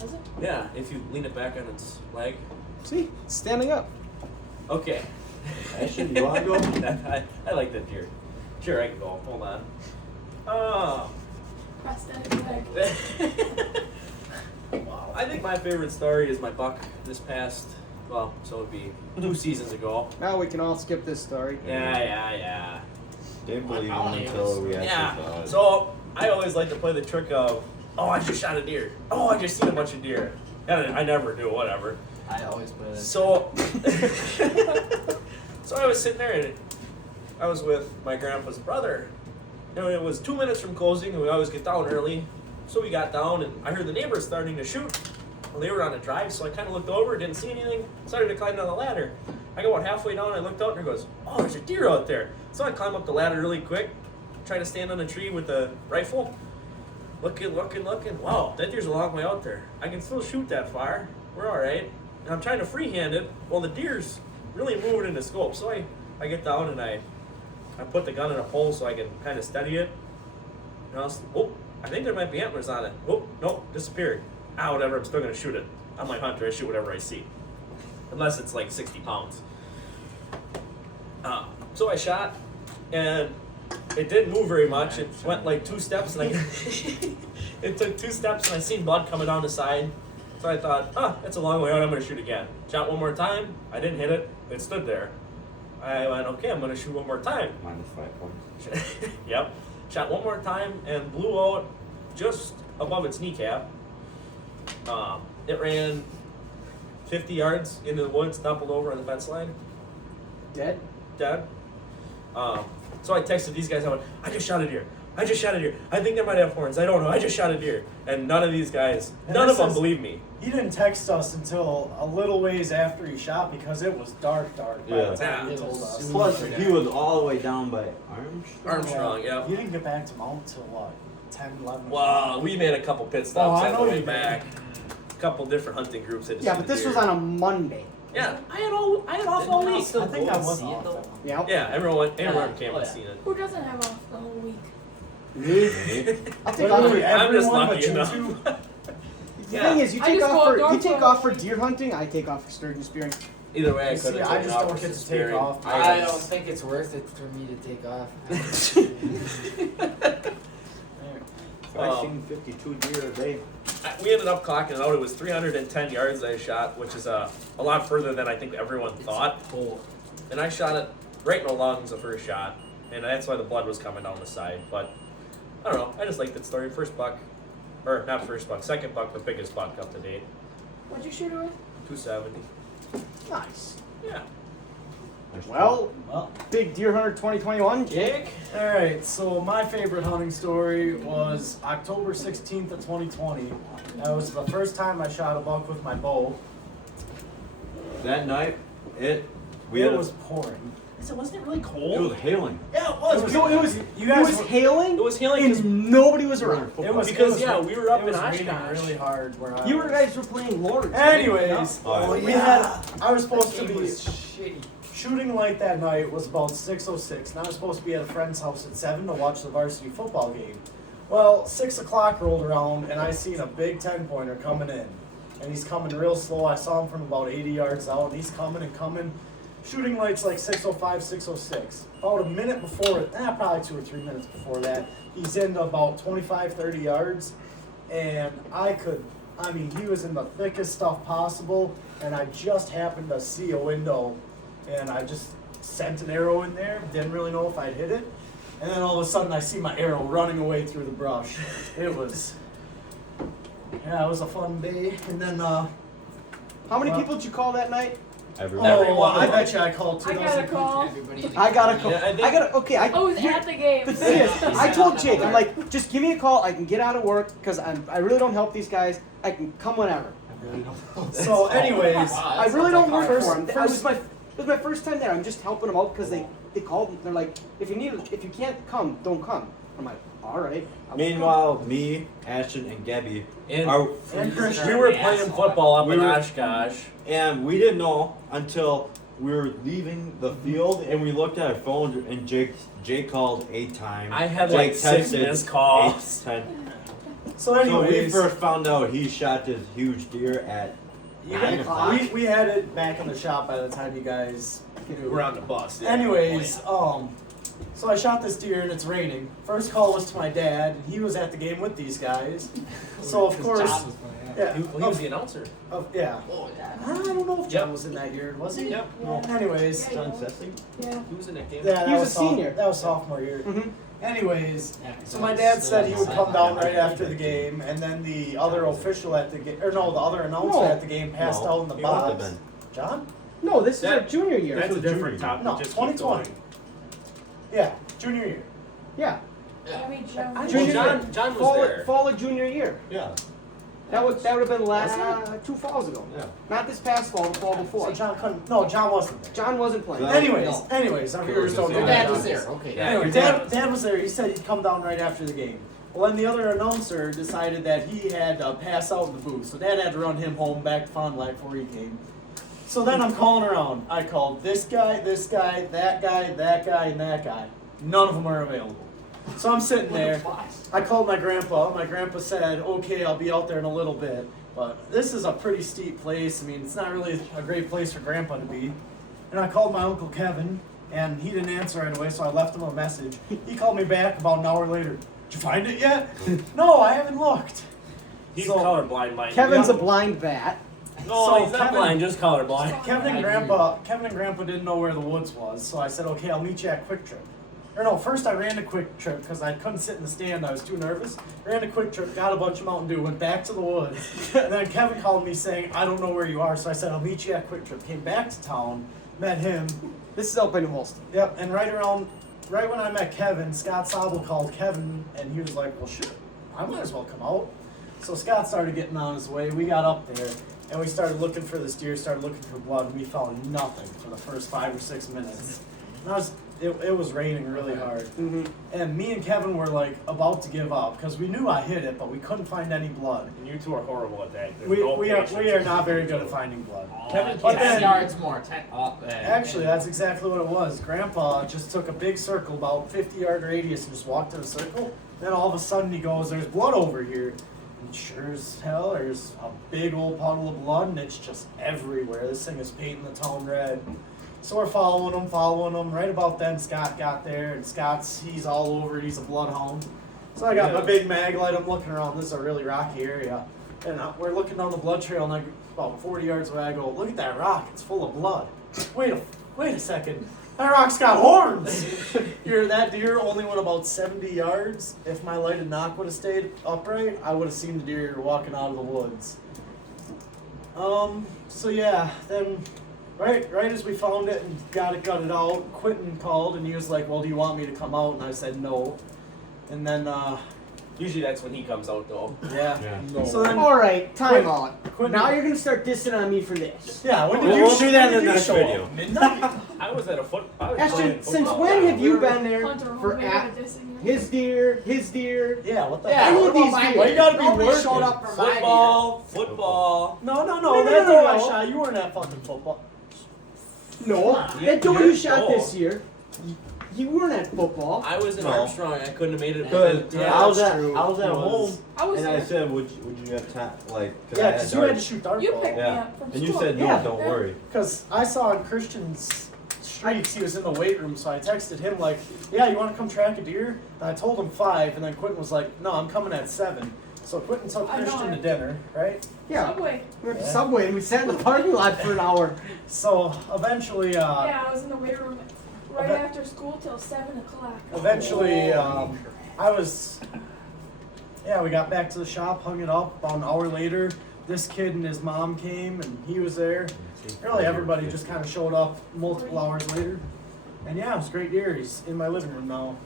Does it? Yeah, if you lean it back on its leg. See, it's standing up. Okay. Ashton, you want to go? I like that deer. Sure, I can go. Hold on. Oh. Prosthetic leg. Wow. I think my favorite story is my buck this past, well, so it would be 2 seasons ago. Now we can all skip this story. Yeah. Didn't believe him until we actually saw Yeah. it. So I always like to play the trick of, oh, I just shot a deer. Oh, I just seen a bunch of deer. And I never do, whatever. I always put it. So, so I was sitting there and I was with my grandpa's brother. And it was 2 minutes from closing and we always get down early. So we got down and I heard the neighbors starting to shoot. Well, they were on a drive, so I kind of looked over, didn't see anything, started to climb down the ladder. I go about halfway down, I looked out and there goes, oh, there's a deer out there. So I climb up the ladder really quick, try to stand on a tree with the rifle. Looking. Wow, that deer's a long way out there. I can still shoot that far. We're all right. And I'm trying to freehand it. Well, the deer's really moving in the scope. So I get down and I put the gun in a pole so I can kind of steady it. And I think there might be antlers on it. Nope, disappeared. Whatever, I'm still going to shoot it. I'm like Hunter, I shoot whatever I see. Unless it's like 60 pounds. So I shot, and it didn't move very much. It went like 2 steps, and it took 2 steps, and I seen blood coming down the side. So I thought, that's a long way out, I'm going to shoot again. Shot one more time, I didn't hit it, it stood there. I went, okay, I'm going to shoot one more time. -5 points. Yep. Shot one more time, and blew out just above its kneecap. It ran 50 yards into the woods, toppled over on the fence line, Dead? dead. So I texted these guys, I went, I just shot a deer. I think they might have horns. I don't know. I just shot a deer. And none of these guys, And none this of them is- believe me. He didn't text us until a little ways after he shot because it was dark by Yeah. the time he It told was us. super Plus, dark. he was all the way down by Armstrong. Armstrong, yeah. You didn't get back to Mount till what? 10, 11 Wow, we made a couple pit stops I on the know way you did. back. A couple different hunting groups. Had to Yeah, see but the this deer. was on a Monday. Yeah, I had off all week. I think I was See it, off. though? Yeah. Yeah, everyone Yeah. came Oh, and yeah. seen it. Who doesn't have off the whole week? Me? I'll take off Literally for. I'm just everyone lucky but you enough. two. The thing is, you I take just off go for outdoors. deer hunting. I take off for sturgeon spearing. Either way, I You see, could have I taken just off don't for get to some take spearing. off. I don't think it's worth it for me to take off. 52 deer a day. We ended up clocking it out. It was 310 yards I shot, which is a lot further than I think everyone thought. Oh, And I shot it right in the lungs the first shot, and that's why the blood was coming down the side. But I don't know. I just like that story. First buck, or not first buck, second buck, the biggest buck up to date, What'd you shoot it with? 270. Nice. Yeah. Well, Well, big deer hunter 2021. Jake. all right. So my favorite hunting story was October 16th of 2020. That was the first time I shot a buck with my bow. That night, It was pouring. So wasn't it really it cold? was hailing. Yeah, it was. No, it was. You It guys was were- hailing. It was hailing 'cause and nobody was around. It was Because, it was- yeah, we were up it was in raining Oshkosh. really hard where I You was. guys were playing Lords. Anyways, Oh, we yeah. had. I was supposed to It be was shitty. shooting light that night. Was about 6:06, and I was supposed to be at a friend's house at 7 to watch the varsity football game. Well, 6 o'clock rolled around, and I seen a big 10-pointer coming in. and he's coming real slow. I saw him from about 80 yards out, and he's coming and coming. Shooting light's like 6:05, 6:06. About a minute before, probably 2 or 3 minutes before that, he's in about 25, 30 yards, and he was in the thickest stuff possible, and I just happened to see a window, and I just sent an arrow in there, didn't really know if I'd hit it, and then all of a sudden I see my arrow running away through the brush. It was a fun day, and then, How many people did you call that night? Everyone. I bet you I called 2 I got a dozen call. Everybody in the I got a county. call. Yeah, I think- I got a, okay. I was at the game. The thing is, I told Jake, I'm like, just give me a call. I can get out of work because I really don't help these guys. I can come whenever. So, anyways, Wow, I that really sounds don't like work hard. for them. It was my first time there. I'm just helping them out because they called. They're like, if you can't come, don't come. I'm like, all right. I will Meanwhile, me, Ashton, and Gabby, And and Christian, we were playing football up We in were- Oshkosh. and we didn't know until we were leaving the field, and we looked at our phone, and Jake called 8 times. I had Jake like 6 texted missed calls. 8, 10. So So we anyways, first found out he shot this huge deer at 9 o'clock. we had it back in the shop by the time you guys. We're on the bus. Yeah. Anyways, so I shot this deer and it's raining. First call was to my dad, and he was at the game with these guys. So of course, John was playing, yeah, He was the announcer. yeah. Oh, yeah. I don't know if John Yep. was in that year, was he? Yep. No. Anyways, Yeah. John Sessing? Yeah. He was in that game. yeah, that He was a soph- senior. That was sophomore year. Mhm. Anyways, Yeah, so my dad said he would come down right Yeah. after the game, and then the other official at the game, the other announcer No. at the game passed No, out in the he must have box. been. John? No, this is That- our junior year. That's a junior different year. topic. No, Just keep 2020. going. Yeah, junior year. Yeah, I mean, Joe. I junior Well, year. John was fall, there. Fall of junior year. Yeah. That would have been Was 2 falls ago. Yeah. Not this past fall, the fall before. So John couldn't. No, John wasn't there. John wasn't playing. John- Anyways, our viewers don't know Your that dad John was there. Okay. Yeah. Anyway, your dad dad was there. He said he'd come down right after the game. Well, then the other announcer decided that he had to pass out in the booth, so Dad had to run him home back to Fond du Lac before he came. So then I'm calling around. I called this guy, that guy, that guy, and that guy. None of them are available. So I'm sitting there. I called my grandpa. My grandpa said, "Okay, I'll be out there in a little bit." But this is a pretty steep place. I mean, it's not really a great place for Grandpa to be. And I called my Uncle Kevin, and he didn't answer right away, so I left him a message. He called me back about an hour later. "Did you find it yet?" "No, I haven't looked." He's So- colorblind, mind you. Kevin's a blind bat. No, So he's not Kevin- blind, just colorblind. Kevin and Grandpa didn't know where the woods was, so I said, "Okay, I'll meet you at Quick Trip." Or no, first I ran to Quick Trip because I couldn't sit in the stand. I was too nervous. Ran to Quick Trip, got a bunch of Mountain Dew, went back to the woods. And then Kevin called me saying, "I don't know where you are." So I said, "I'll meet you at Quick Trip." Came back to town, met him. This is out by New Holston. Yep, and right when I met Kevin, Scott Sobel called Kevin, and he was like, "Well, shit, I might as well come out." So Scott started getting on his way. We got up there, and we started looking for this deer, started looking for blood, and we found nothing for the first 5 or 6 minutes. And it was raining really hard. Mm-hmm. And me and Kevin were like about to give up because we knew I hit it, but we couldn't find any blood. And you two are horrible at that. There's We no are patience. not very good at finding blood. Kevin, But 10 then- yards more. Actually, that's exactly what it was. Grandpa just took a big circle, about 50-yard radius, and just walked in a circle. Then all of a sudden he goes, "There's blood over here." And sure as hell, there's a big old puddle of blood, and it's just everywhere. This thing is painting the town red. So we're following him. Right about then, Scott got there, and he's all over. He's a bloodhound. So I got my big mag light. I'm looking around. This is a really rocky area. And we're looking down the blood trail, and about 40 yards away, I go, "Look at that rock. It's full of blood." Wait a second. That rock's got horns. That deer only went about 70 yards. If my lighted knock would have stayed upright, I would have seen the deer walking out of the woods. So yeah, then right as we found it and got it gutted out, Quentin called and he was like, "Well, do you want me to come out?" And I said no. And then Usually that's when he comes out, though. yeah. No. So then All right, time out. Quit- Now you're gonna start dissing on me for this. yeah, when did We'll you do that when in did the you next show video. up? Midnight? I was playing Ashton, since football. when have you been there Hunter for Holmberg at dissing his deer? Yeah, what the Yeah, Any hell? of these my deer. Why you gotta be Nobody working? showed up for my deer. Football. No, No, that's no, not I no. shot. You weren't at fucking football. No, that doe you shot No. this year. You weren't at football. I was in No. Armstrong. I couldn't have made it. Because Yeah, I was that's at true. I was at It home was- I was and I there. said, would you have time? Like, cause I Yeah, had because you had to darts. shoot dart You ball. picked me Yeah, up from and you school. said no, Yeah. don't Yeah. worry. Because I saw on Christian's streaks he was in the weight room, so I texted him like, "Yeah, you want to come track a deer?" And I told him 5, and then Quentin was like, "No, I'm coming at 7." So Quentin took I know, Christian to I- dinner, right? Yeah. Subway. We went to Yeah. Subway and we sat in the parking lot for an hour. So eventually, Yeah, I was in the weight room right Okay. after school till 7 o'clock. eventually, I was. Yeah, we got back to the shop, hung it up. About an hour later, this kid and his mom came, and he was there. Really, everybody just kind of showed up multiple hours later. And yeah, it was a great deer. He's in my living room now.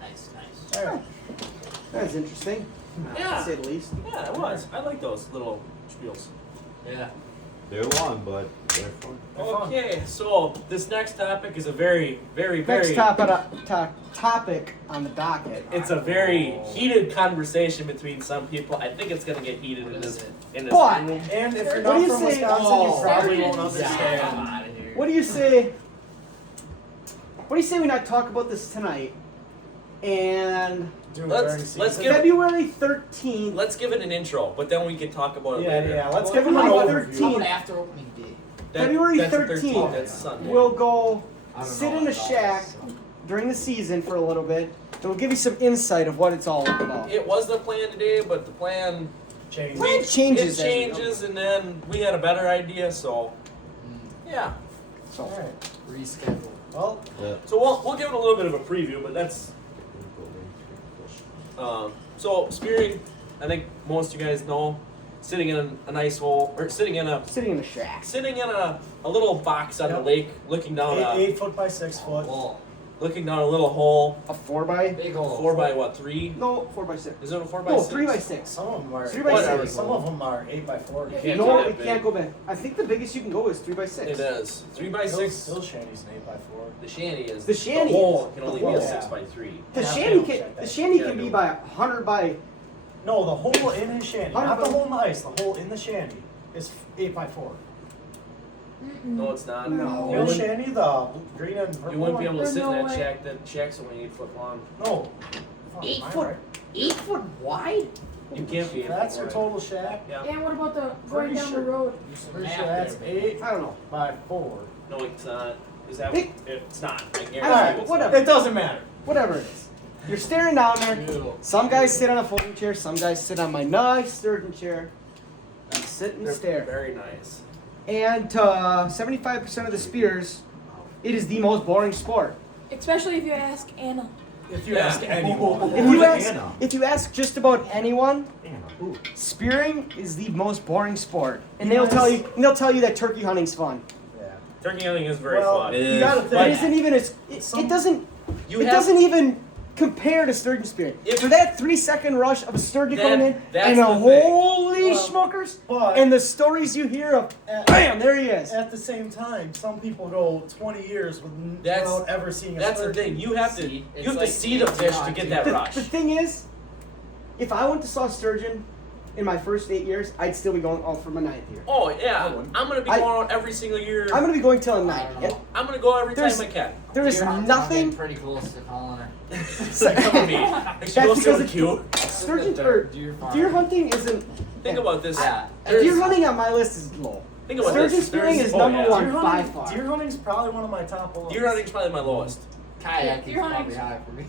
Nice. All right. That's interesting. To Yeah. say the least. Yeah, it was. I like those little spiels. Yeah. They're long, but they're fun. They're fun. Okay, so this next topic is a very Next topic on the docket. It's a very heated conversation between some people. I think it's gonna get heated in What is this it? in this But- room. And if you're What not do you from say- Wisconsin, Oh, you probably won't Sturgeon. understand. Out of here. What do you say? What do you say we not talk about this tonight? And Do it Let's- during let's season. give- February 13th. Let's give it an intro, but then we can talk about it Yeah, later. yeah. Let's Well, give him an February overview. 13th. How about after opening day? February that's the 13th. That's Sunday. We'll go I don't sit know in a about shack this, so. during the season for a little bit. And we'll give you some insight of what it's all about. It was the plan today, but the plan Change. Plan changes. it changes, and then we had a better idea. So yeah, So, All right. Reschedule. Well, Yeah. so we'll give it a little bit of a preview, but that's so spearing. I think most of you guys know, sitting in a nice hole or sitting in a little box on the Yep. lake, looking down 8 foot by 6 foot. Well, looking down a little hole. a 4x? big hole. 4 by what? 3? No, 4x6. Is it a 4 by No, 6? 3x6. Some of them are 3 by 6. Some of them are 8 by 4. Yeah. Can't No, go that it big. can't go back. I think the biggest you can go is 3x6. It is 3 by 6. Hill shanty's an 8 by 4. The shanty is. The shanty hole is. can only The be a hole. 6 by 3. The Yeah, shanty they'll can check that. can Yeah, be no. by 100 by. No, the hole in his shanty, not the 100. hole in the ice. The hole in the shanty is 8 by 4. No, it's not. No. You Hill wouldn't, shanty, the green and purple you wouldn't be able to There's sit in no that way. shack. That shack's only 8 foot long. No. 8 Mine, foot. right? 8 foot wide? You can't be. That's your right. total shack. Yeah. And what about the right Pretty down sure. the road? Pretty sure that's 8 I don't know. by 4. No, it's not. Is that? Pick- It's not. I guarantee Alright, you it's whatever. not. It doesn't matter. Whatever it is. You're staring down there. Ew. Some guys sit on a folding chair. Some guys sit on my nice sturgeon chair. And sit and They're stare. very nice. And 75% of the spears, it is the most boring sport. Especially if you ask Anna. If you Yeah. ask anyone. If you ask just about anyone, Anna, who? spearing is the most boring sport. And You they'll guys- tell you that turkey hunting's fun. Yeah. Turkey hunting is very Well, fun. It You is. gotta It think. isn't even as Some- it doesn't You it have- doesn't even compare to sturgeon spearing. If- For that 3-second rush of a sturgeon That- coming in that's and the a thing. holy Well, schmuckers But and the stories you hear of at, bam, there he is. at the same time, some people go 20 years That's- without ever seeing a That's the sturgeon. thing. You have to. See, You it's have to like see the fish to get that The, rush. the thing is, if I went to saw sturgeon in my first 8 years, I'd still be going out for my 9th year. Oh yeah, I wouldn't. I'm gonna be I- going out every single year. I'm gonna be going till a I 9th. don't know. I'm gonna go every There's- time I can. There is Deer hunting, I'm nothing. getting pretty close to calling her. It's like, come with me. Like, she That's goes because to it's cute. sturgeon The or deer farm. deer hunting isn't. Think about this. Yeah. Deer hunting on my list is low. Think about Sturgeon this. spearing There's- is oh, number yeah. one. Deer by hunting, far. deer hunting's probably one of my top ones. Deer hunting's probably my lowest. Kayaking Deer is probably hunting's- high for me.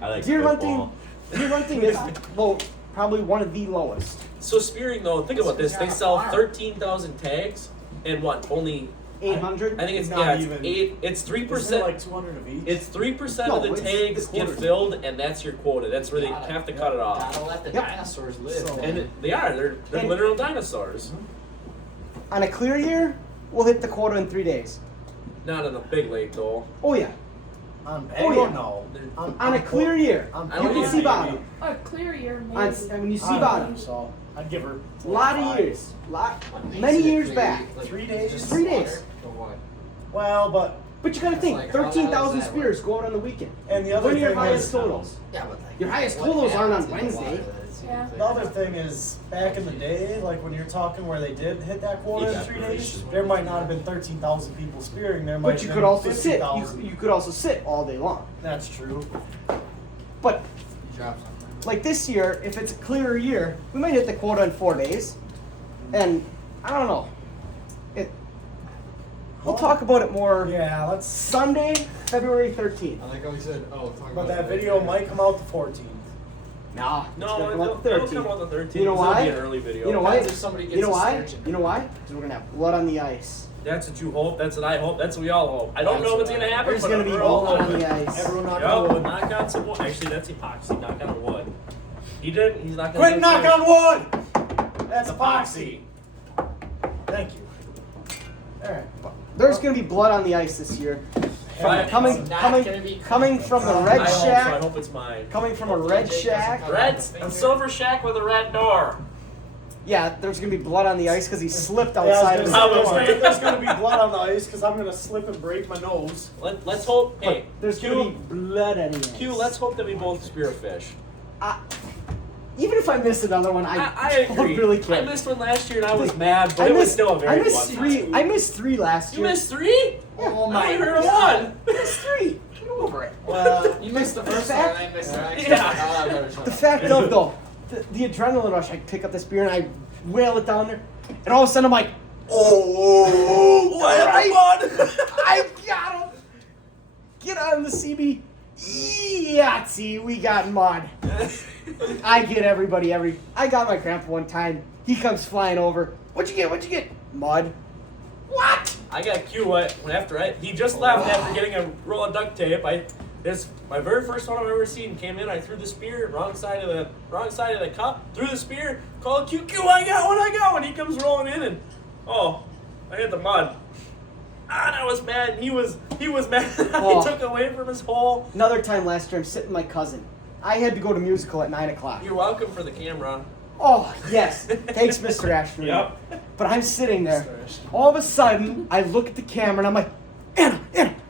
I like Deer football. hunting is well, probably one of the lowest. So spearing though, think about this. They sell 13,000 tags, and what? Only 800. I think it's Not yeah, it's even. 8. It's Isn't it 3%. like 200 of each? It's 3% No, of the it's tags the get quarter. filled, and that's your quota. That's where they have to cut it off. Gotta let the Yep. dinosaurs live. So- And they are. They're And- literal dinosaurs. On a clear year, we'll hit the quota in 3 days. Not in a big lake though. Oh yeah. On Oh, yeah. no. On a clear year, on I you don't can know, see maybe. bottom. A clear year, maybe. When you see I don't bottom, think so I'd give her a lot of 5. years, What makes many it a years clear back. week? Like, 3 days? just 3 water days. or what? Well, but But you gotta That's think, like, how 13,000 does that work? spears go out on the weekend. and the other What are your thing highest is totals? Yeah, but like, Your highest what totals aren't on happens in the Wednesday. water that is Yeah. The other thing is, back in the day, like when you're talking where they did hit that quota in 3 days, there might not have been 13,000 people spearing. There might But you have could been also sit. 50,000. You could also sit all day long. That's true. But Drop something. like this year, if it's a clearer year, we might hit the quota in 4 days. And I don't know. We'll talk about it more Yeah, let's. Sunday, February 13th. I like how he said, oh, talk But about that it video later. might come out the 14th. Nah, No, it's gonna come it'll out the it'll 13th. come out the 13th. You know It'll why? be an early video. You know why? Depends if somebody gets You know a why? sturgeon. You know why? Because we're gonna have blood on the ice. That's what you hope. That's what I hope. That's what we all hope. I don't That's know what's what gonna I- happen. There's but gonna be we're all blood on hoping. the ice. Everyone knock on Yup, wood. knock on some wood. Actually, that's epoxy. Knock on wood. He didn't. He's not gonna. Quit do knock it. on wood! That's Epoxy. epoxy. Thank you. Alright. There's gonna be blood on the ice this year. Fine. Coming, It's not coming, gonna be coming from the I Red I hope so. I Shack. hope it's mine. Coming from a Hopefully Red Jake doesn't Shack. cut Red, off the a finger. silver shack with a red door. Yeah, there's gonna be blood on the ice because he slipped Yeah, I was outside gonna of say, his Probably. door. there's gonna be blood on the ice because I'm gonna slip and break my nose. Let's hope. But Hey, there's Q, gonna be blood on the ice. Q, let's hope that we both spearfish. Even if I miss another one, I I don't agree. really care. I missed one last year and I was mad, but I it was missed- still a very I missed fun three. time. I missed 3 last You year. missed 3? Oh I only heard of one. I missed 3. Get over it. Well, You missed the first one, fact- and I missed the next Yeah. one. Oh, I better shut The up. fact of though, the adrenaline rush. I pick up this beer and I whale it down there, and all of a sudden I'm like, oh, I have right, the mud. I got him. Get on the CB. Yahtzee, we got mud. I get everybody I got my grandpa one time. He comes flying over. What'd you get? What'd you get? Mud. What? I got Q he just left after getting a roll of duct tape. My very first one I've ever seen came in. I threw the spear wrong side of the cup. Threw the spear. Called Q. I got one. He comes rolling in and I hit the mud. And I was mad. He was mad. Oh. I took away from his hole. Another time last year, I'm sitting with my cousin. I had to go to musical at 9 o'clock. You're welcome for the camera. Oh, yes. Thanks, Mr. Ashford. Yep. But I'm sitting there. All of a sudden, I look at the camera and I'm like, Anna.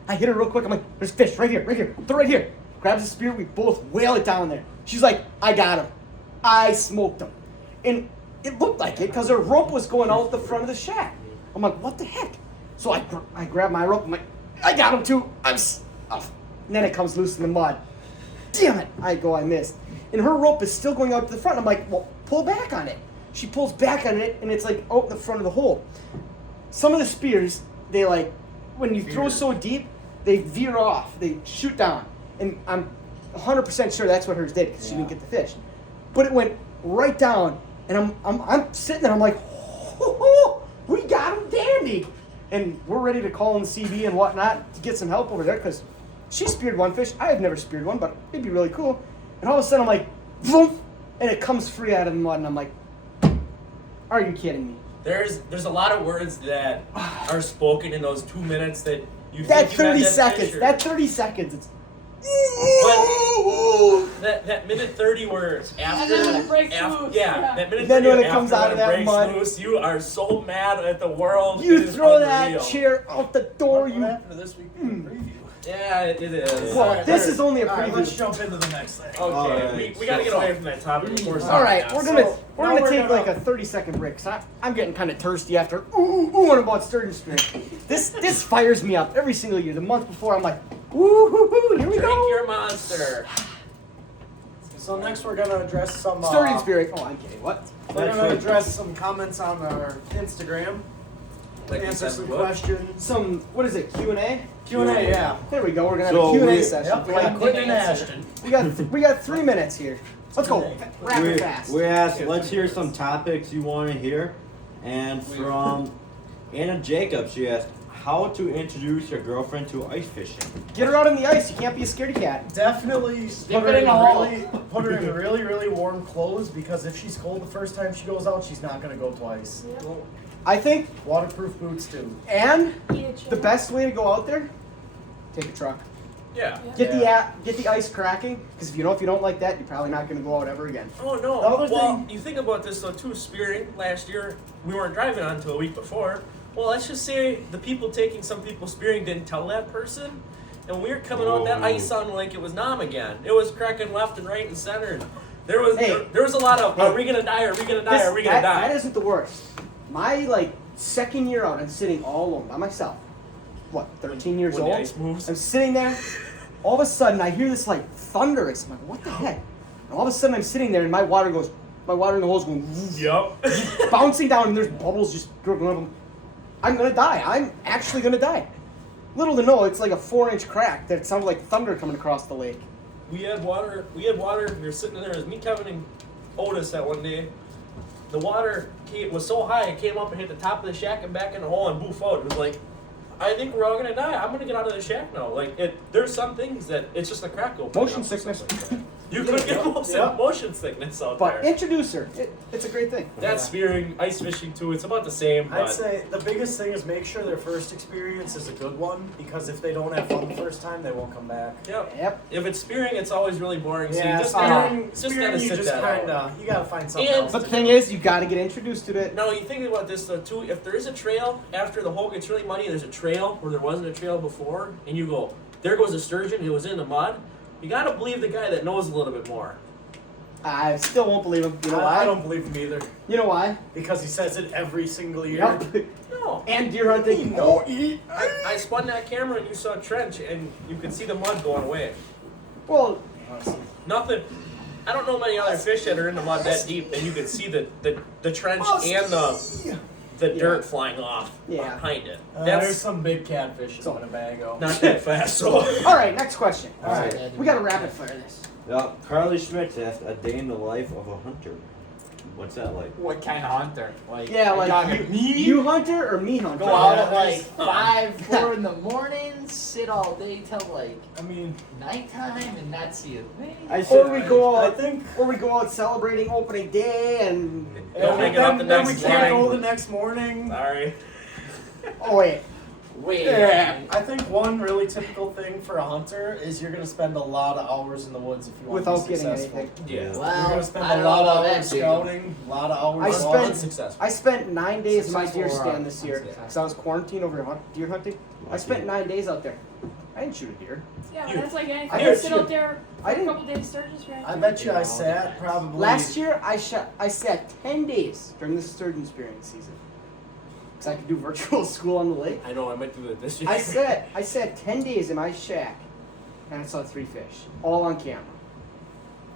I hit her real quick. I'm like, there's fish right here. They're right here. Grabs the spear. We both whale it down there. She's like, I got him. I smoked him. And it looked like it because her rope was going out the front of the shack. I'm like, what the heck? So I grab my rope. I'm like, I got him too. And then it comes loose in the mud. Damn it. I missed. And her rope is still going out to the front. I'm like, well, pull back on it. She pulls back on it, and it's like out in the front of the hole. Some of the spears, they like, when you throw so deep, they veer off. They shoot down. And I'm 100% sure that's what hers did because she didn't get the fish. But it went right down, and I'm sitting there. I'm like, we got him dandy. And we're ready to call in the CB and whatnot to get some help over there because she speared one fish. I have never speared one, but it'd be really cool. And all of a sudden, I'm like, boom, and it comes free out of the mud, and I'm like, are you kidding me? There's a lot of words that are spoken in those 2 minutes that you That think you had 30 that seconds. fish or- That 30 seconds. It's. That minute 30 where after, then it breaks after loose, yeah, yeah. that minute Then 30 when it after comes out of that breaks mud. loose, you are so mad at the world. You it is throw unreal. that chair out the door. what You. happened to this week in the preview? Yeah, it is. Well, Alright, this there- is only a Alright, let's preview. jump into the next thing. Okay, Alright, we gotta get so- away from that topic before All right, we're gonna So, we're now gonna we're take gonna- like a 30-second break. So I'm getting kind of thirsty after ooh about Sturgeon Street. This fires me up every single year. The month before, I'm like, ooh, here we Drink go. your monster. So next we're gonna address some. Sturgeon Spirit. Oh, I'm kidding. What? We're Next gonna week. address some comments on our Instagram. Like we Answer said some we would. questions. Some what is it? Q&A. Q&A, yeah. There we go. We're gonna have So a Q&A we- session. Yep, we got Quentin and Ashton. We got 3 minutes here. Let's go. Rapid fast. We asked, let's hear some topics you want to hear. And from Anna Jacobs, she asked, how to introduce your girlfriend to ice fishing. Get her out on the ice. You can't be a scaredy cat. Definitely Stick put her it in in a hole. put her in really, really warm clothes because if she's cold the first time she goes out, she's not gonna go twice. I think, Waterproof boots too. and Eat a chip. the best way to go out there, take a truck. Yeah. Get the ice cracking, because if you don't like that, you're probably not going to go out ever again. Oh no. The other Well, thing- you think about this though too. Spearing last year, we weren't driving on until a week before. Well, let's just say the people taking some people spearing didn't tell that person, and we were coming on that Oh. ice on like it was Nam again. It was cracking left and right and center. And There was Hey. there was a lot of are Hey. we gonna die? Are we gonna die? This- Are we gonna die? That isn't the worst. My like second year out, I'm sitting all alone by myself. What, 13 years When old? the ice moves. I'm sitting there. All of a sudden, I hear this like thunderous. I'm like, what the heck? And all of a sudden, I'm sitting there, and my water in the hole's going Yep. bouncing down, and there's bubbles just dribbling up. I'm gonna die. I'm actually gonna die. Little to know, it's like a 4-inch crack that sounded like thunder coming across the lake. We had water. We were sitting in there. It was me, Kevin, and Otis that one day. The water was so high, it came up and hit the top of the shack and back in the hole and boof out. It was like, I think we're all gonna die. I'm gonna get out of the shack now. Like there's some things that it's just a crack opening. Motion up or sickness. something like that. You could get motion sickness out But there. introduce her. It's a great thing. That's spearing, ice fishing too. It's about the same. I'd But say the biggest thing is make sure their first experience is a good one, because if they don't have fun the first time, they won't come back. Yep. If it's spearing, it's always really boring. So you Yeah, just spearing, gotta spearing sit you just that out. kinda, you gotta find something And- else. But to the thing do. is, you got to get introduced to it. Now you think about this though too. If there is a trail after the hole gets really muddy, and there's a trail where there wasn't a trail before, and you go, there goes a sturgeon. It was in the mud. You gotta believe the guy that knows a little bit more. I still won't believe him. You know I why? don't believe him either, You know why? because he says it every single year. Yep. No. And deer hunting. No. I spun that camera and you saw a trench and you could see the mud going away. Well, Nothing. I don't know many other fish that are in the mud that deep and you could see the trench and the dirt flying off Yeah. behind it. There's That's some big catfish in So- Winnebago. not that fast. So all right. Next question. All right. We got to rapid fire this. Carly Schmitz asked a day in the life of a hunter. What's that like? What kind of hunter? Like, Yeah, are like talking you hunter or me hunter? go out at Yeah, like 4 in the morning, sit all day till like I mean, nighttime, and not see a thing. I Or said, we go I out. think. Or we go out celebrating opening day and. Don't make it up the then next we can't morning. go the next morning. sorry. Oh wait. Wait, Yeah. I think one really typical thing for a hunter is you're gonna spend a lot of hours in the woods if you want Without to be getting successful. anything. Yeah. You're well, gonna spend I a don't know lot about of that, hours dude. scouting, a lot of hours. I on spent- Unsuccessful. I spent 9 days in my deer Successful or stand this year unsuccessful? because I was quarantined over deer hunting. I spent 9 days out there. I didn't shoot a deer. Yeah, You- but that's like anything. I You bet sit you- out there for I a didn't- couple days, Sturgeon's right. I bet you I sat probably Last year, I sat 10 days during the sturgeon spearing season because I could do virtual school on the lake. I know I might do that this year. I sat 10 days in my shack and I saw 3 fish, all on camera.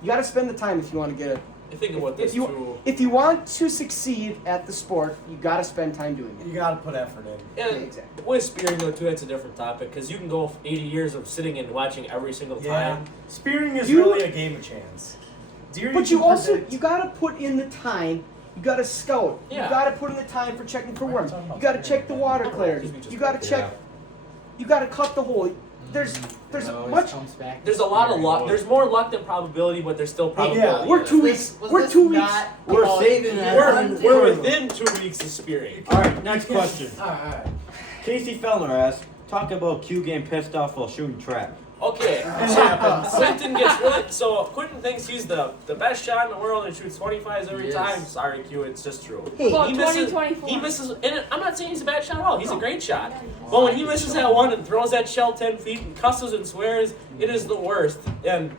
You got to spend the time if you want to get it. I think about this too. If you want to succeed at the sport, you got to spend time doing you it. gotta put effort in. Yeah, And exactly. with spearing though too, that's a different topic because you can go 80 years of sitting and watching every single Yeah, time. spearing is You- really a game of chance. Deer But you can also predict- you got to put in the time. You got to scout. Yeah. You got to put in the time for checking for Why are you worms. talking about You got to spearing check the again? water Oh, clarity. excuse me, You just got to check. You got to cut the hole. There's It always much. comes back to There's a lot of spearing. luck. There's more luck than probability, but there's still Hey, probability. we're 2 Was weeks. this- was We're this 2 weeks. not We're about saving deer that. hunting? We're within 2 weeks of spearing. All right, next question. Alright. Casey Fellner asked, talk about Q getting pissed off while shooting trap. Okay, Quentin gets really so Quentin thinks he's the best shot in the world and shoots 25s every Yes. time. Sorry, Q, it's just true. Hey, About he misses. 2024. He misses, and I'm not saying he's a bad shot at all. He's a great shot. But when he misses that one and throws that shell 10 feet and cusses and swears, it is the worst. And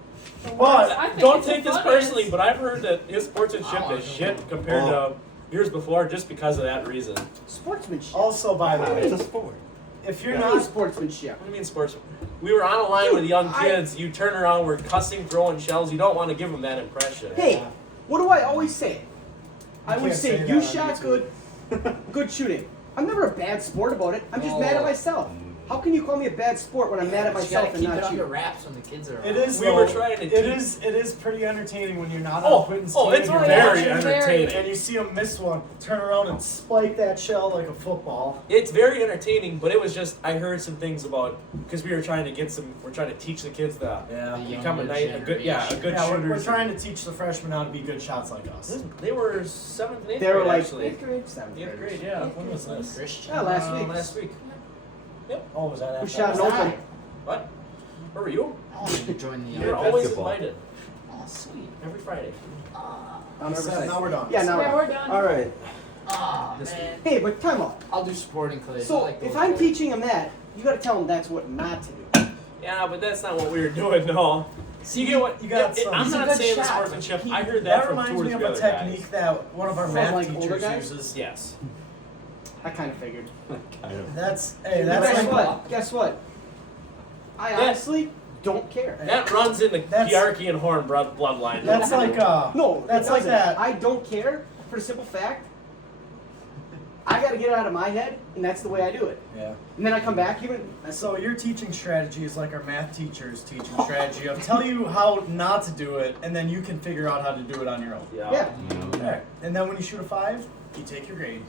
But I think don't it's take the this funnest. personally, but I've heard that his sportsmanship Oh, is shit compared to years before, just because of that reason. What sportsmanship. also, by the way, It's a sport. if you're What do you mean not sportsmanship. do you mean sportsman? We were on a line with young I- kids. You turn around, we're cussing, throwing shells. You don't want to give them that impression. Hey, what do I always say? I You would can't say say you that on shot good, good shooting. I'm never a bad sport about it. I'm just mad at Oh. myself. How can you call me a bad sport when I'm mad at You gotta myself and keep it not under you? wraps when the kids are around. it is We were though, trying to it teach- is pretty entertaining when you're not Oh, on Quentin's oh, team it's and you're very watching, entertaining. and you see him miss one, turn around and spike that shell like a football. It's very entertaining, but it was just I heard some things about because we were trying to we're trying to teach the kids to Yeah. The become a younger night, a good Yeah, we're shooters. trying to teach the freshmen how to be good shots like us. They were 7th and 8th They were grade like actually. 8th grade, 7th 8th grade. grade, yeah. When was this? Christian. Yeah, last week. Last week. Oh, was that We after shot an us? open. What? Where were you? I wanted to join the You were Yeah, always basketball. invited Oh, sweet. every Friday. On every So side. now we're done. Yeah, now Yeah, we're done. All right. Oh, This man. Hey, but time out. I'll do sporting clays. I So like if those I'm guys. teaching them that, you got to tell them that's what not to do. Yeah, but that's not what we were doing, no. See, you get what You got some. I'm He's a not good saying the shot. sportsmanship. I heard that That from reminds two or me three of a other technique guys. that one of our From, math like, older teachers guys? uses. Yes. I kind of figured. Kind of. That's Guess like what? Guess what? I honestly don't care. That runs in the That's- Kiarki and Horn bloodline. that's like No, that's it like doesn't. that. I don't care for the simple fact I got to get it out of my head, and that's the way I do it. Yeah. And then I come back even. So your teaching strategy is like our math teacher's teaching strategy of tell you how not to do it, and then you can figure out how to do it on your own. Yeah. Alright. And then when you shoot a 5, you take your grade.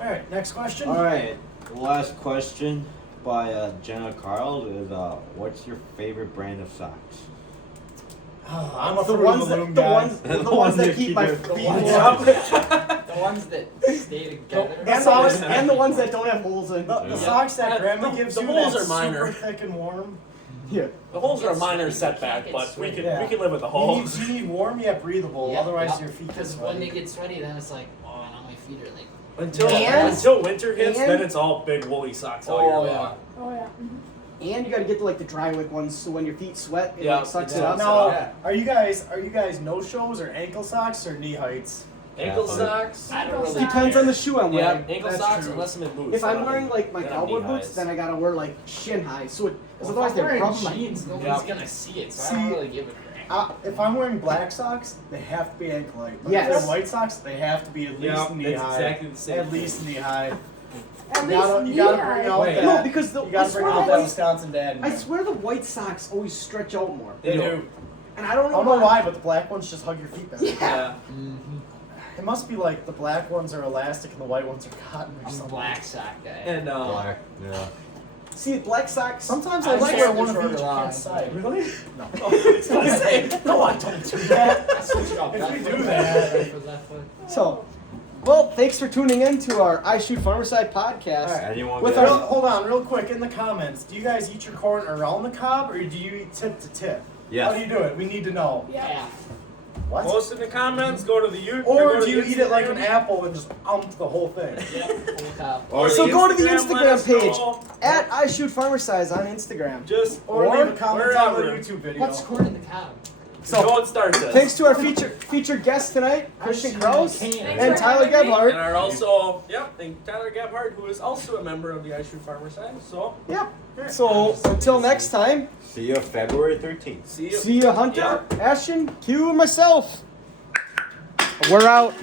Alright, next question. All right. Last question by Jenna Carl is what's your favorite brand of socks? I'm a the Fruit ones of the that Loom the guy. ones the ones that keep my feet warm. The ones that stay together. And the ones that don't have holes in. The socks that grandma gives the you holes that's are minor. super thick and warm. Yeah. The holes are a It's minor sweaty. setback, It's but we sweaty. can live with the You holes. need warm yet breathable, Yeah, otherwise yeah. your feet get Because when they sweaty. get sweaty, then it's like, oh, and now my feet are like. Until winter hits, and- then it's all big woolly socks all year Oh long. yeah. Oh yeah. And you got to get the dry wick ones, so when your feet sweat, it Yeah, like sucks it yeah. up. Now, Yeah. are you guys no shows or ankle socks or knee heights? Ankle Yeah. socks. I don't really Depends care. on the shoe I'm Yeah, wearing. ankle That's socks true. unless I'm in boots. If I'm wearing like my Then I'm cowboy knee boots, highs. then I gotta wear like shin high. So Well, otherwise if they're I'm wearing rubbing my. jeans, nobody's Yeah. gonna see it, so I See- don't really give a crap. If I'm wearing black socks, they have to be ankle height. But Yes. if they're white socks, they have to be at least Yeah, knee it's high. exactly the same. At least knee high. At You least gotta knee bring high. out Wait. that. No, because the You gotta bring out that Wisconsin dad. in I there. swear the white socks always stretch out more, They do. and I don't I know don't know why, but the black ones just hug your feet better. Yeah. Yeah. It must be like the black ones are elastic and the white ones are cotton or I'm a something. black sock guy. And Black. Yeah. See, black socks. Sometimes I I just like wear the one of shorter each line. can't side. Really? No. No, I don't do that. I switch up If left we foot, do right that- foot, right foot, left foot. So, well, thanks for tuning in to our I Shoot Farmerside podcast. All right. Anyone With get our- Hold on, real quick in the comments. Do you guys eat your corn around the cob or do you eat tip to tip? Yes. How do you do it? We need to know. Yeah. What? Post in the comments. Go to the YouTube. Or do you eat it like an apple and just the whole thing? Yep, full top. Or So the go to the let Instagram us page. know. At I Shoot Farmerside on Instagram. Just Or leave a comment on the wherever. YouTube video. What's corn in the cow? So, Don't start this. thanks to our featured guest tonight, Christian Kraus Thanks and for Tyler having me. Gebhardt. And are also, and Tyler Gebhardt, who is also a member of the I Shoot Farmer side. So, Yep. So until next time, See you February 13th. see you. see you, Hunter, Ashton, Q, and myself. We're out.